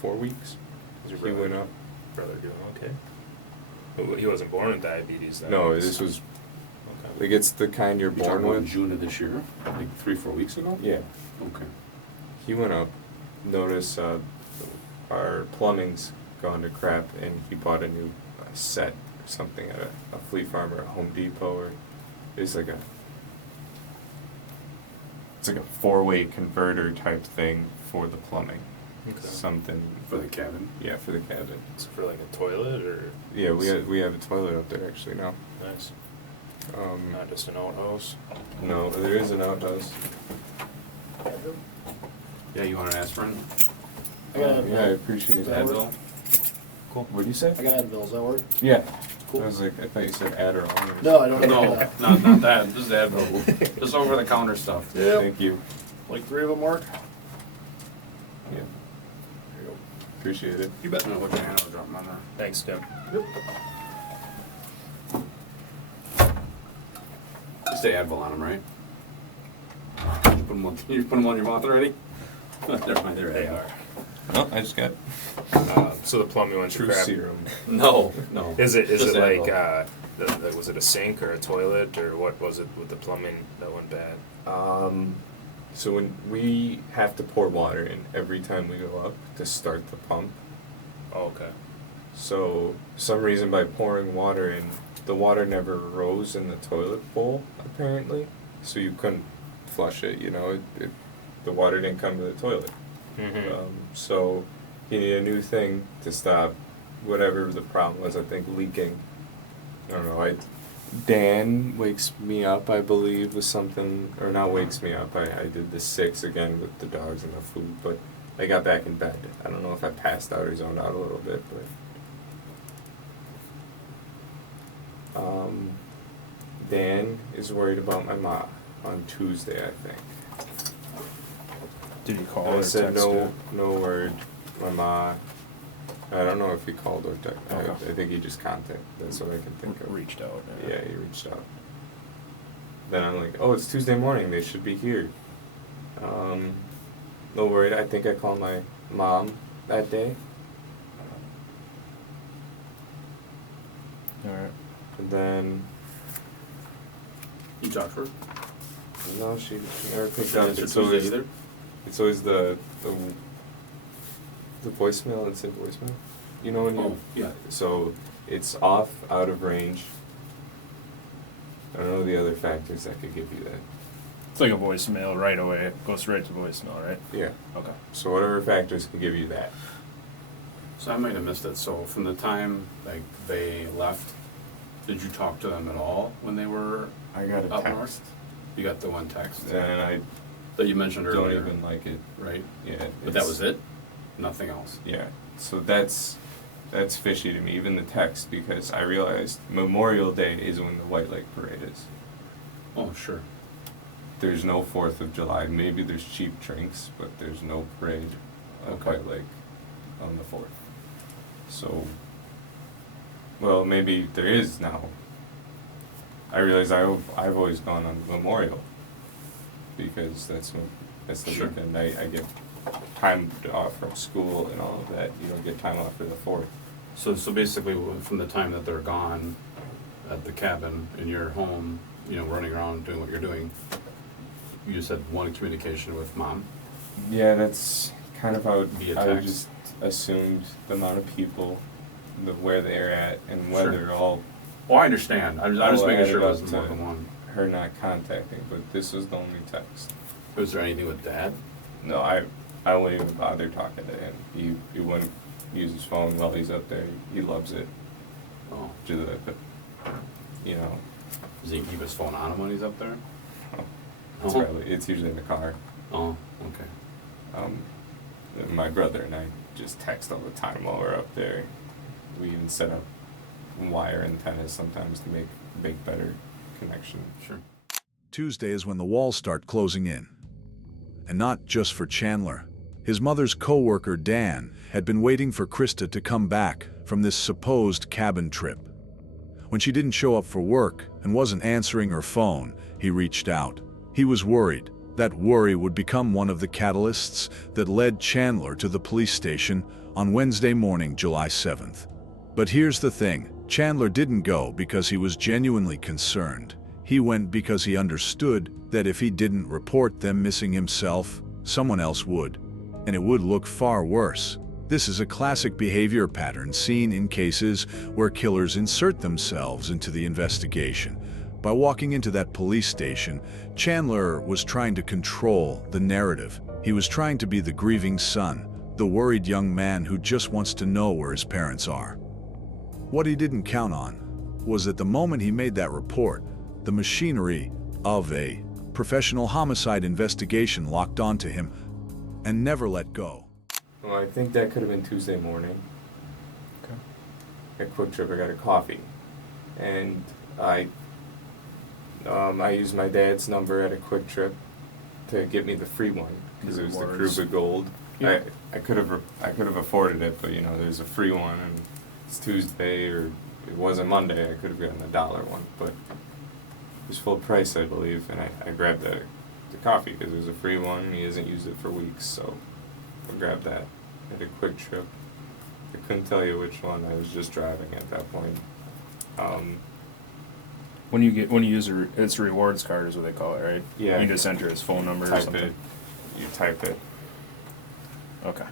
4 weeks. Was your He brother, went up. brother doing okay? But he wasn't born with diabetes then. No, this was Okay. like it's the kind you're You born talking about in with. June of this year, like 3-4 weeks ago. Yeah, Okay. he went up. Noticed our plumbing's gone to crap, and he bought a new set or something at a Fleet Farm or a Home Depot, or it's like a 4-way converter type thing for the plumbing. Okay. Something For the cabin. Yeah, for the cabin. So for like a toilet or? Yeah, we have a toilet up there actually now. Nice. Um, Not just an outhouse. no, there is an outhouse. Yeah, you want to ask friend? I got Yeah, I appreciate that. Advil. Cool. What'd you say? I got Advil, does that work? Yeah. Cool. I was like, I thought you said Adderall. Or No, I don't No, have that. not that. This is Advil. Just over the counter stuff. Yep. Thank you. Like 3 of them work? Yeah, There you go. appreciate it. You bet. No, look, your hand will drop on there. Thanks, Tim. Just say Advil on them, right? You put them on your mouth already? Never mind, they're They Advil. are. No, I just got So the plumbing went to true crap. serum. No. Is it Just like Advil. was it a sink or a toilet or what was it with the plumbing that went bad? So when we have to pour water in every time we go up to start the pump. Oh, okay. So some reason by pouring water in, the water never rose in the toilet bowl apparently. So you couldn't flush it. You know, the water didn't come to the toilet. Mm-hmm. So you need a new thing to stop whatever the problem was. I think leaking. I don't know. Dan wakes me up, I believe, with something, or not wakes me up. I did the 6 again with the dogs and the food, but I got back in bed. I don't know if I passed out or zoned out a little bit, but Dan is worried about my ma on Tuesday, I think. Did you call I or said text her? no word. My ma, I don't know if he called or texted. Okay. I think he just contacted. That's what I can think of. Reached out. Yeah, he reached out. Then I'm like, oh, it's Tuesday morning. They should be here. No worry. I think I called my mom that day. All right. And then, You talked to her? no, she never picked Didn't up. answer It's Tuesday always, either? it's always the voicemail and say voicemail. You know when you... Oh, yeah. So it's off, out of range. I don't know the other factors that could give you that. It's like a voicemail right away. It goes right to voicemail, right? Yeah. Okay. So whatever factors can give you that. So I might have missed it. So from the time like they left, did you talk to them at all when they were I got a up text. north? You got the one text And I that you mentioned don't earlier, even like it. right? Yeah. But that was it? Nothing else? Yeah. So that's that's fishy to me, even the text, because I realized Memorial Day is when the White Lake Parade is. Oh, sure. There's no 4th of July. Maybe there's cheap drinks, but there's no parade at Okay. White Lake on the 4th. So, well, maybe there is now. I realize I've always gone on Memorial because that's the Sure. weekend I get time off from school and all of that. You don't get time off for the 4th. So basically, from the time that they're gone at the cabin and you're home, you know, running around doing what you're doing, you just had one communication with mom. Yeah, that's kind of how Via I text. just assumed the amount of people, where they're at, and whether Sure. all Oh, I understand. I'm just I'll making add sure it it up wasn't to more than one. her not contacting, but this was the only text. Was there anything with dad? No, I wouldn't even bother talking to him. He wouldn't use his phone while he's up there. He loves it. Oh, But, you know, does he keep his phone on him when he's up there? it's Oh. it's usually in the car. Oh, okay. My brother and I just text all the time while we're up there. We even set up wire antennas sometimes to make better connection. Sure. Tuesday is when the walls start closing in. And not just for Chandler. His mother's co-worker, Dan, had been waiting for Krista to come back from this supposed cabin trip. When she didn't show up for work and wasn't answering her phone, he reached out. He was worried. That worry would become one of the catalysts that led Chandler to the police station on Wednesday morning, July 7th. But here's the thing. Chandler didn't go because he was genuinely concerned. He went because he understood that if he didn't report them missing himself, someone else would. And it would look far worse. This is a classic behavior pattern seen in cases where killers insert themselves into the investigation. By walking into that police station, Chandler was trying to control the narrative. He was trying to be the grieving son, the worried young man who just wants to know where his parents are. What he didn't count on was that the moment he made that report, the machinery of a professional homicide investigation locked onto him and never let go. Well, I think that could have been Tuesday morning. Okay. At Quick Trip, I got a coffee, and I used my dad's number at a Quick Trip to get me the free one because it was the Rewards. Krupa Gold. Yeah. I could have afforded it, but you know, there's a free one, and it's Tuesday, or it wasn't Monday. I could have gotten a $1 one, but it was full price, I believe, and I grabbed the coffee because it was a free one. He hasn't used it for weeks, so I grabbed that at a Quick Trip. I couldn't tell you which one. I was just driving at that point. When you use it's a rewards card is what they call it, right? Yeah. You just enter his phone number or Type something. it. You type it. Okay.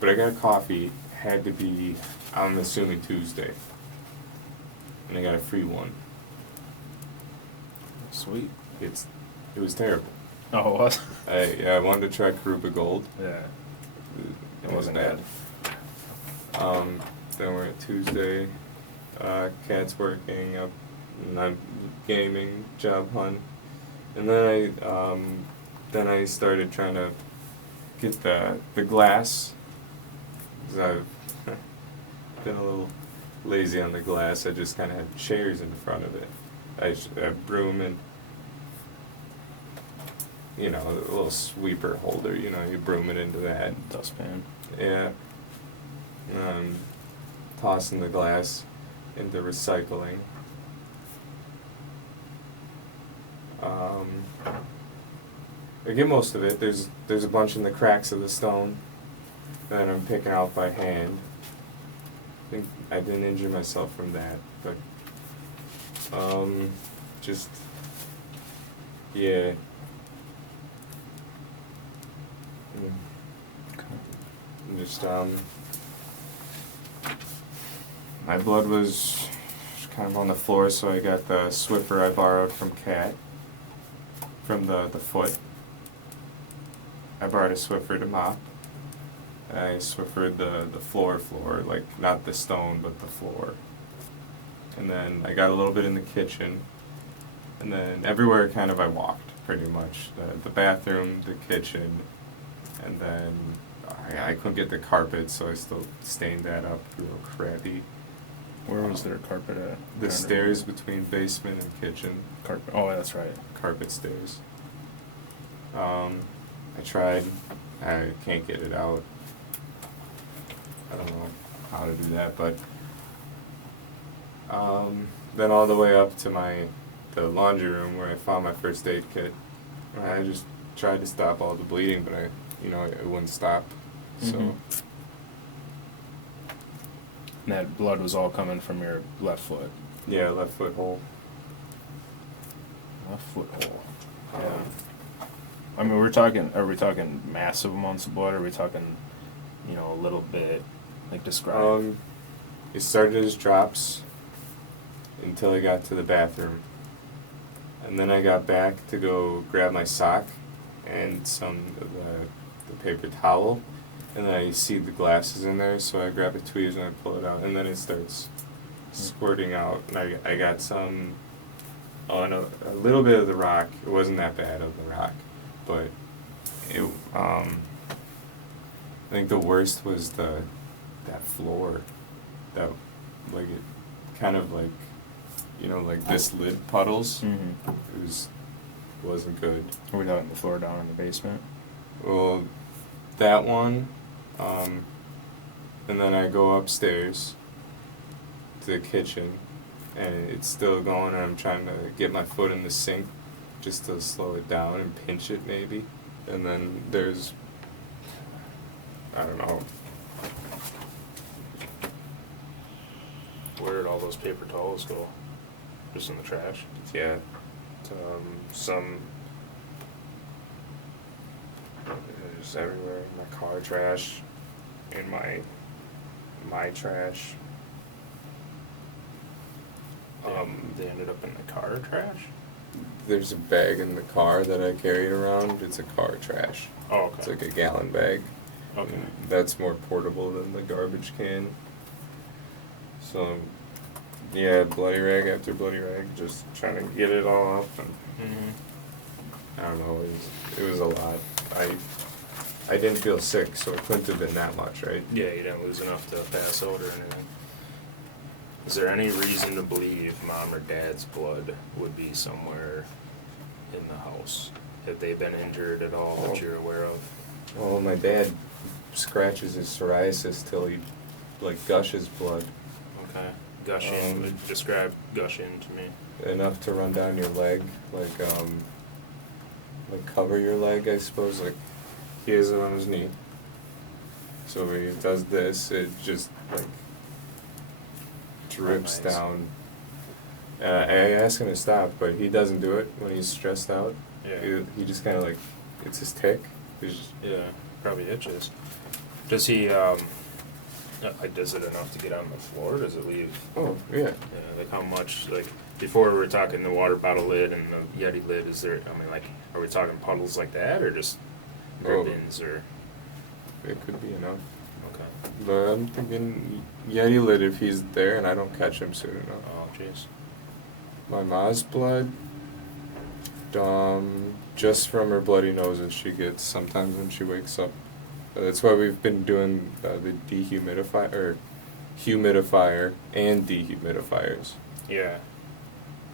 But I got a coffee. Had to be, I'm assuming, Tuesday. And I got a free one. Sweet. It was terrible. Oh, it was? I wanted to try Krupa Gold. Yeah. It wasn't bad. Then we're at Tuesday. Cat's working up, and I'm gaming, job hunt, and then I started trying to get the glass. 'Cause I've been a little lazy on the glass. I just kind of had chairs in front of it. I have broom and, you know, a little sweeper holder. You know, you broom it into that. Dustpan. Yeah. Tossing the glass into recycling. I get most of it. There's a bunch in the cracks of the stone that I'm picking out by hand. I think I didn't injure myself from that, but just yeah. Just my blood was kind of on the floor, so I got the Swiffer I borrowed from Kat, from the foot. I borrowed a Swiffer to mop. I Swiffered the floor, like not the stone, but the floor. And then I got a little bit in the kitchen, and then everywhere kind of I walked, pretty much. The bathroom, the kitchen, and then I couldn't get the carpet, so I still stained that up real crappy. Where was their carpet at? The stairs between basement and kitchen, Carpet. Oh, that's right. carpet stairs. I tried. I can't get it out. I don't know how to do that, but then all the way up to the laundry room where I found my first aid kit. I just tried to stop all the bleeding, but it wouldn't stop. So Mhm. And that blood was all coming from your left foot. yeah, left foot hole. Left foot hole. Yeah. I mean, are we talking massive amounts of blood? Or are we talking, a little bit? Like, describe. It started as drops until I got to the bathroom. And then I got back to go grab my sock and some of the paper towel. And then I see the glasses in there, so I grab a tweezers and I pull it out. And then it starts squirting out. And I got some, a little bit of the rock. It wasn't that bad of the rock. But I think the worst was that floor. That, like, it kind of like, like this lid puddles. Mm-hmm. It wasn't good. Are we talking the floor down in the basement? Well, that one, and then I go upstairs to the kitchen, and it's still going, and I'm trying to get my foot in the sink just to slow it down and pinch it maybe. And then there's, I don't know. Where did all those paper towels go? Just in the trash? Yeah, some just everywhere. My car trash, in my trash. They ended up in the car trash? There's a bag in the car that I carried around. It's a car trash. Oh, okay. It's like a gallon bag. Okay. That's more portable than the garbage can. So, yeah, bloody rag after bloody rag, just trying to get it all up. And Mm-hmm. I don't know, it was a lot. I didn't feel sick, so it couldn't have been that much, right? Yeah, you didn't lose enough to pass out or anything. Is there any reason to believe mom or dad's blood would be somewhere in the house? Have they been injured at all that you're aware of? Well, my dad scratches his psoriasis till he, like, gushes blood. Okay. Gushing, describe gushing to me. Enough to run down your leg, like cover your leg, I suppose. Like, he has it on his knee. So when he does this, it just, like, drips Nice. down. I ask him to stop, but he doesn't do it when he's stressed out. Yeah. He just kind of, like, it's his tick. Yeah, probably itches. Does he, does it enough to get on the floor? Does it leave? Oh, yeah. Yeah, like how much, like, before we were talking the water bottle lid and the Yeti lid, is there, I mean, like, are we talking puddles like that, or just Oh. ribbons, or? It could be enough. Okay. But I'm thinking Yeti lid if he's there and I don't catch him soon enough. Oh, jeez. My ma's blood, just from her bloody noses she gets sometimes when she wakes up. That's why we've been doing the humidifier and dehumidifiers. Yeah.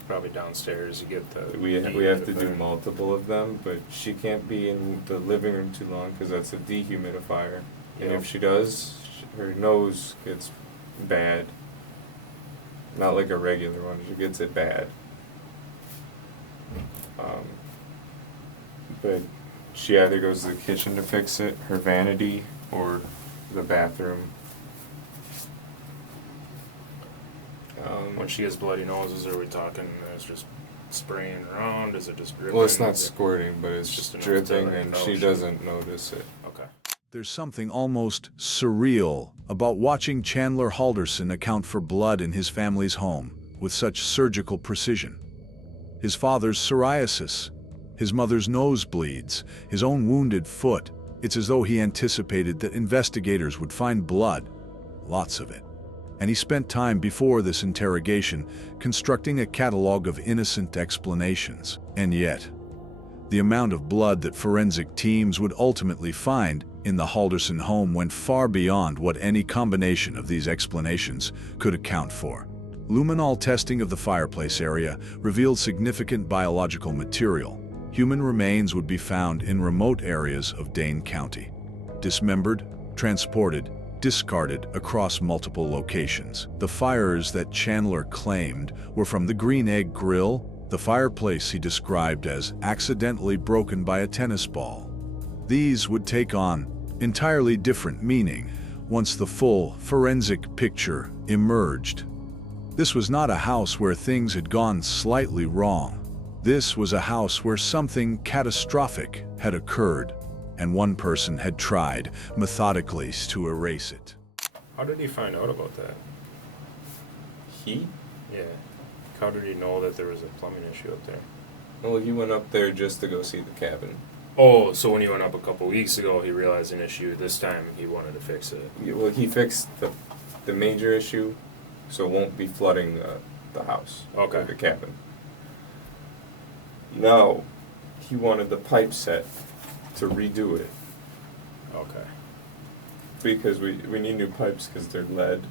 Probably downstairs, you get the. We have to do multiple of them, but she can't be in the living room too long because that's a dehumidifier. And Yep. if she does, her nose gets bad. Not like a regular one, she gets it bad. But she either goes to the kitchen to fix it, her vanity, or the bathroom. When she gets bloody noses, are we talking, it's just spraying around, is it just dripping? Well, it's not Is it- squirting, but it's just enough dripping, to and know she she- doesn't notice it. Okay. There's something almost surreal about watching Chandler Halderson account for blood in his family's home with such surgical precision. His father's psoriasis, his mother's nosebleeds, his own wounded foot. It's as though he anticipated that investigators would find blood, lots of it. And he spent time before this interrogation constructing a catalog of innocent explanations. And yet, The amount of blood that forensic teams would ultimately find in the Halderson home went far beyond what any combination of these explanations could account for. Luminol testing of the fireplace area revealed significant biological material. Human remains would be found in remote areas of Dane County, dismembered, transported, discarded across multiple locations. The fires that Chandler claimed were from the Green Egg Grill, the fireplace he described as accidentally broken by a tennis ball. These would take on entirely different meaning once the full forensic picture emerged. This was not a house where things had gone slightly wrong. This was a house where something catastrophic had occurred, and one person had tried methodically to erase it. How did he find out about that? He? Yeah. How did he know that there was a plumbing issue up there? Well, he went up there just to go see the cabin. Oh, so when he went up a couple weeks ago, he realized an issue. This time he wanted to fix it. Well, he fixed the major issue, so it won't be flooding the house. Okay. Or the cabin. Now, he wanted the pipe set to redo it. Okay. Because we need new pipes because they're lead.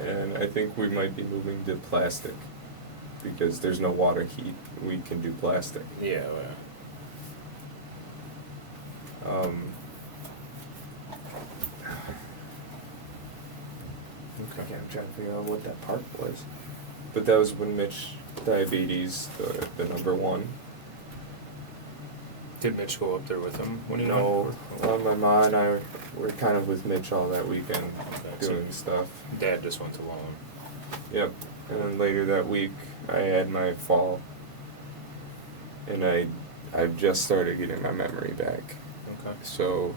And I think we might be moving to plastic. Because there's no water heat, we can do plastic. Yeah, well, Okay, I'm trying to figure out what that part was. But that was when Mitch diabetes, the number one. did Mitch go up there with him when he No, went? my mom and I were kind of with Mitch all that weekend Okay, so doing stuff. Dad just went alone. Yep. And then later that week, I had my fall, and I've just started getting my memory back. Okay. So,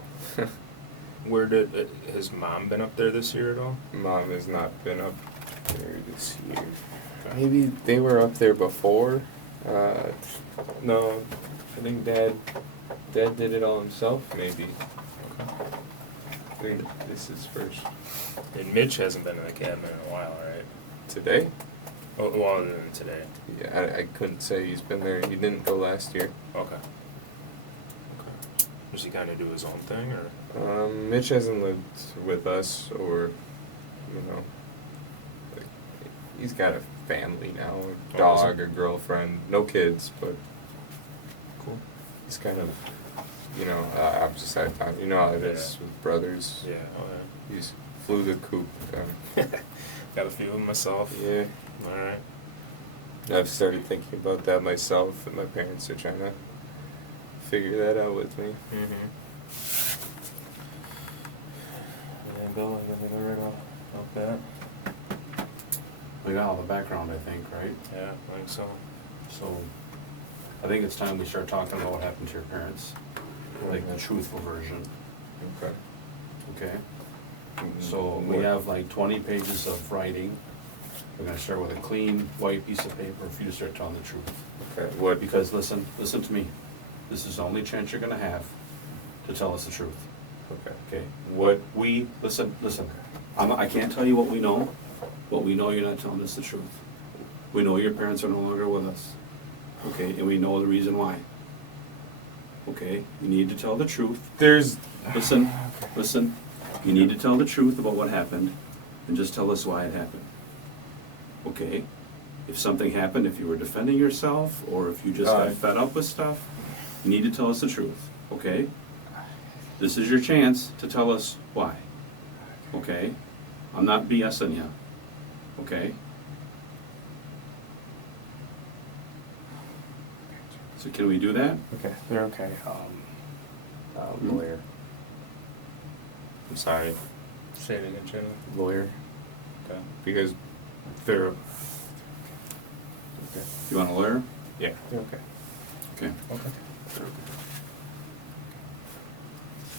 Where did has Mom been up there this year at all? Mom has not been up there this year. Maybe they were up there before. No, I think Dad did it all himself. Maybe. Okay. I think this is first And Mitch hasn't been in the cabin in a while, right? today. Oh, well, other than today. Yeah, I couldn't say he's been there. He didn't go last year. Okay. Okay. Does he kind of do his own thing, or? Mitch hasn't lived with us, or, like, he's got a family now, a dog, a girlfriend, no kids, but Cool. he's kind of, opposite side of town. You know how it is Yeah. with brothers. Yeah. Oh, He's flew the coop. yeah. Got a few of them myself. Yeah, All right. I've started thinking about that myself, and my parents are trying to figure that out with me. Mm-hmm. Yeah, Bill, I got right off that. We got all the background, I think, right? Yeah, I think so. So, I think it's time we start talking about what happened to your parents. Like the truthful version, Okay. okay? So we have like 20 pages of writing. We're gonna start with a clean, white piece of paper for you to start telling the truth. Okay. What? Because listen to me. This is the only chance you're gonna have to tell us the truth, Okay. okay? What? Listen. I can't tell you what we know, but we know you're not telling us the truth. We know your parents are no longer with us, okay? And we know the reason why. Okay? You need to tell the truth. There's. Listen. You need to tell the truth about what happened, and just tell us why it happened. Okay? If something happened, if you were defending yourself, or if you just got fed up with stuff, you need to tell us the truth, okay? This is your chance to tell us why, okay? I'm not BSing you, okay? So can we do that? Okay, they're okay. Lawyer. I'm sorry, Say it again, Shannon. lawyer. Okay. Because they're. Okay. You want a lawyer? Yeah. They're okay. Okay. Okay.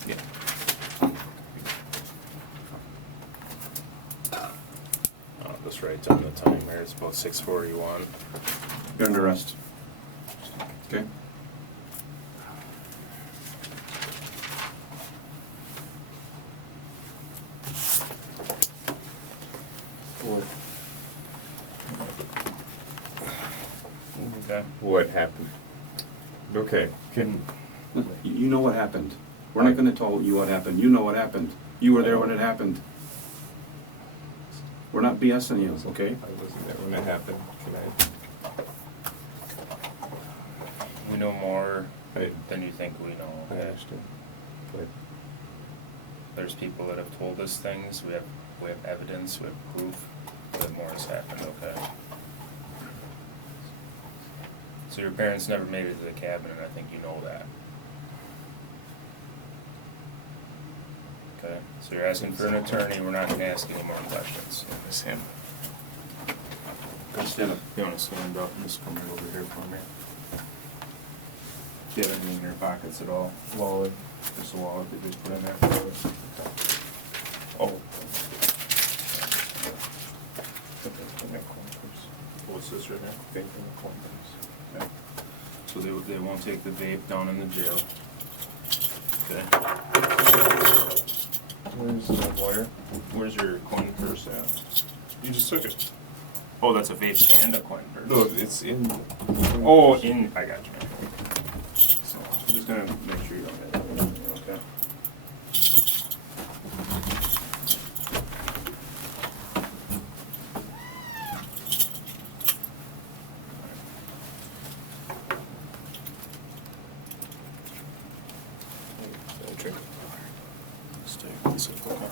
Yeah. I'll just write down the time there. It's about 6:41. You're under arrest. Okay? What? Okay. what happened. Okay, can, You know what happened. We're not gonna tell you what happened. You know what happened. You were there when it happened. We're not BSing you, okay? I wasn't there when it happened. Can We know more I than you think we know, I okay? understand. But There's people that have told us things, we have evidence, we have proof that more has happened, okay? So your parents never made it to the cabin, and I think you know that. Okay, so you're asking for an attorney, we're not gonna ask any more questions. Miss him. Go stand up. You wanna stand up and just come right over here for me? Do you have anything in your pockets at all? Wallet, just a wallet that you put in there for us? Oh. What's this right here? Okay. So they won't take the vape down in the jail. Okay. Where's the lawyer? Where's your coin purse at? You just took it. Oh, that's a vape and a coin purse. No, it's in. Oh, I got you. So, I'm just gonna make sure you don't get anything, okay? Drink. Stay one second, okay?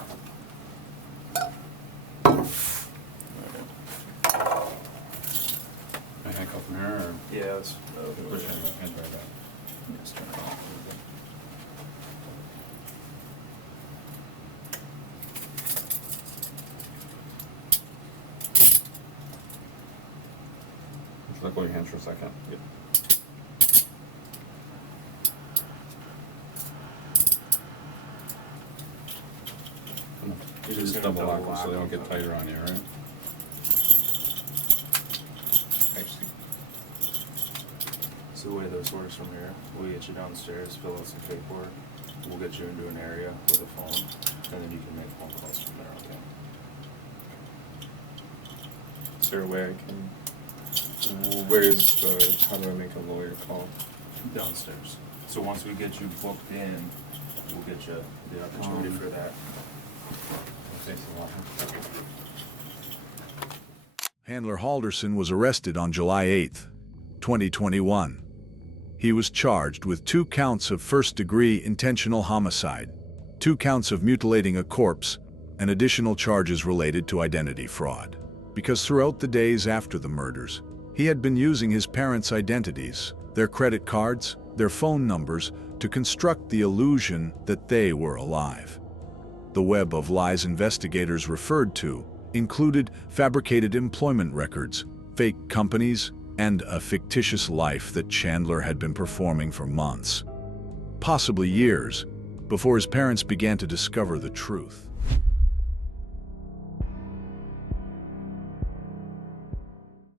I handcuff from her or? Yeah, that's. Push hand right back. Yes, turn it off. Let go of your hands for a second. Yep. You just just gonna double lock double them so they lock don't get them. tighter on you, right? Actually, So the way this works from here, we get you downstairs, fill out some paperwork, we'll get you into an area with a phone, and then you can make phone calls from there, okay? is there a way I can? Where's the? How do I make a lawyer call? Downstairs. So once we get you booked in, we'll get you the opportunity for that. Thanks a lot. Handler Halderson was arrested on July 8, 2021. He was charged with 2 counts of first-degree intentional homicide, 2 counts of mutilating a corpse, and additional charges related to identity fraud. Because throughout the days after the murders, he had been using his parents' identities, their credit cards, their phone numbers, to construct the illusion that they were alive. The web of lies investigators referred to included fabricated employment records, fake companies, and a fictitious life that Chandler had been performing for months, possibly years, before his parents began to discover the truth.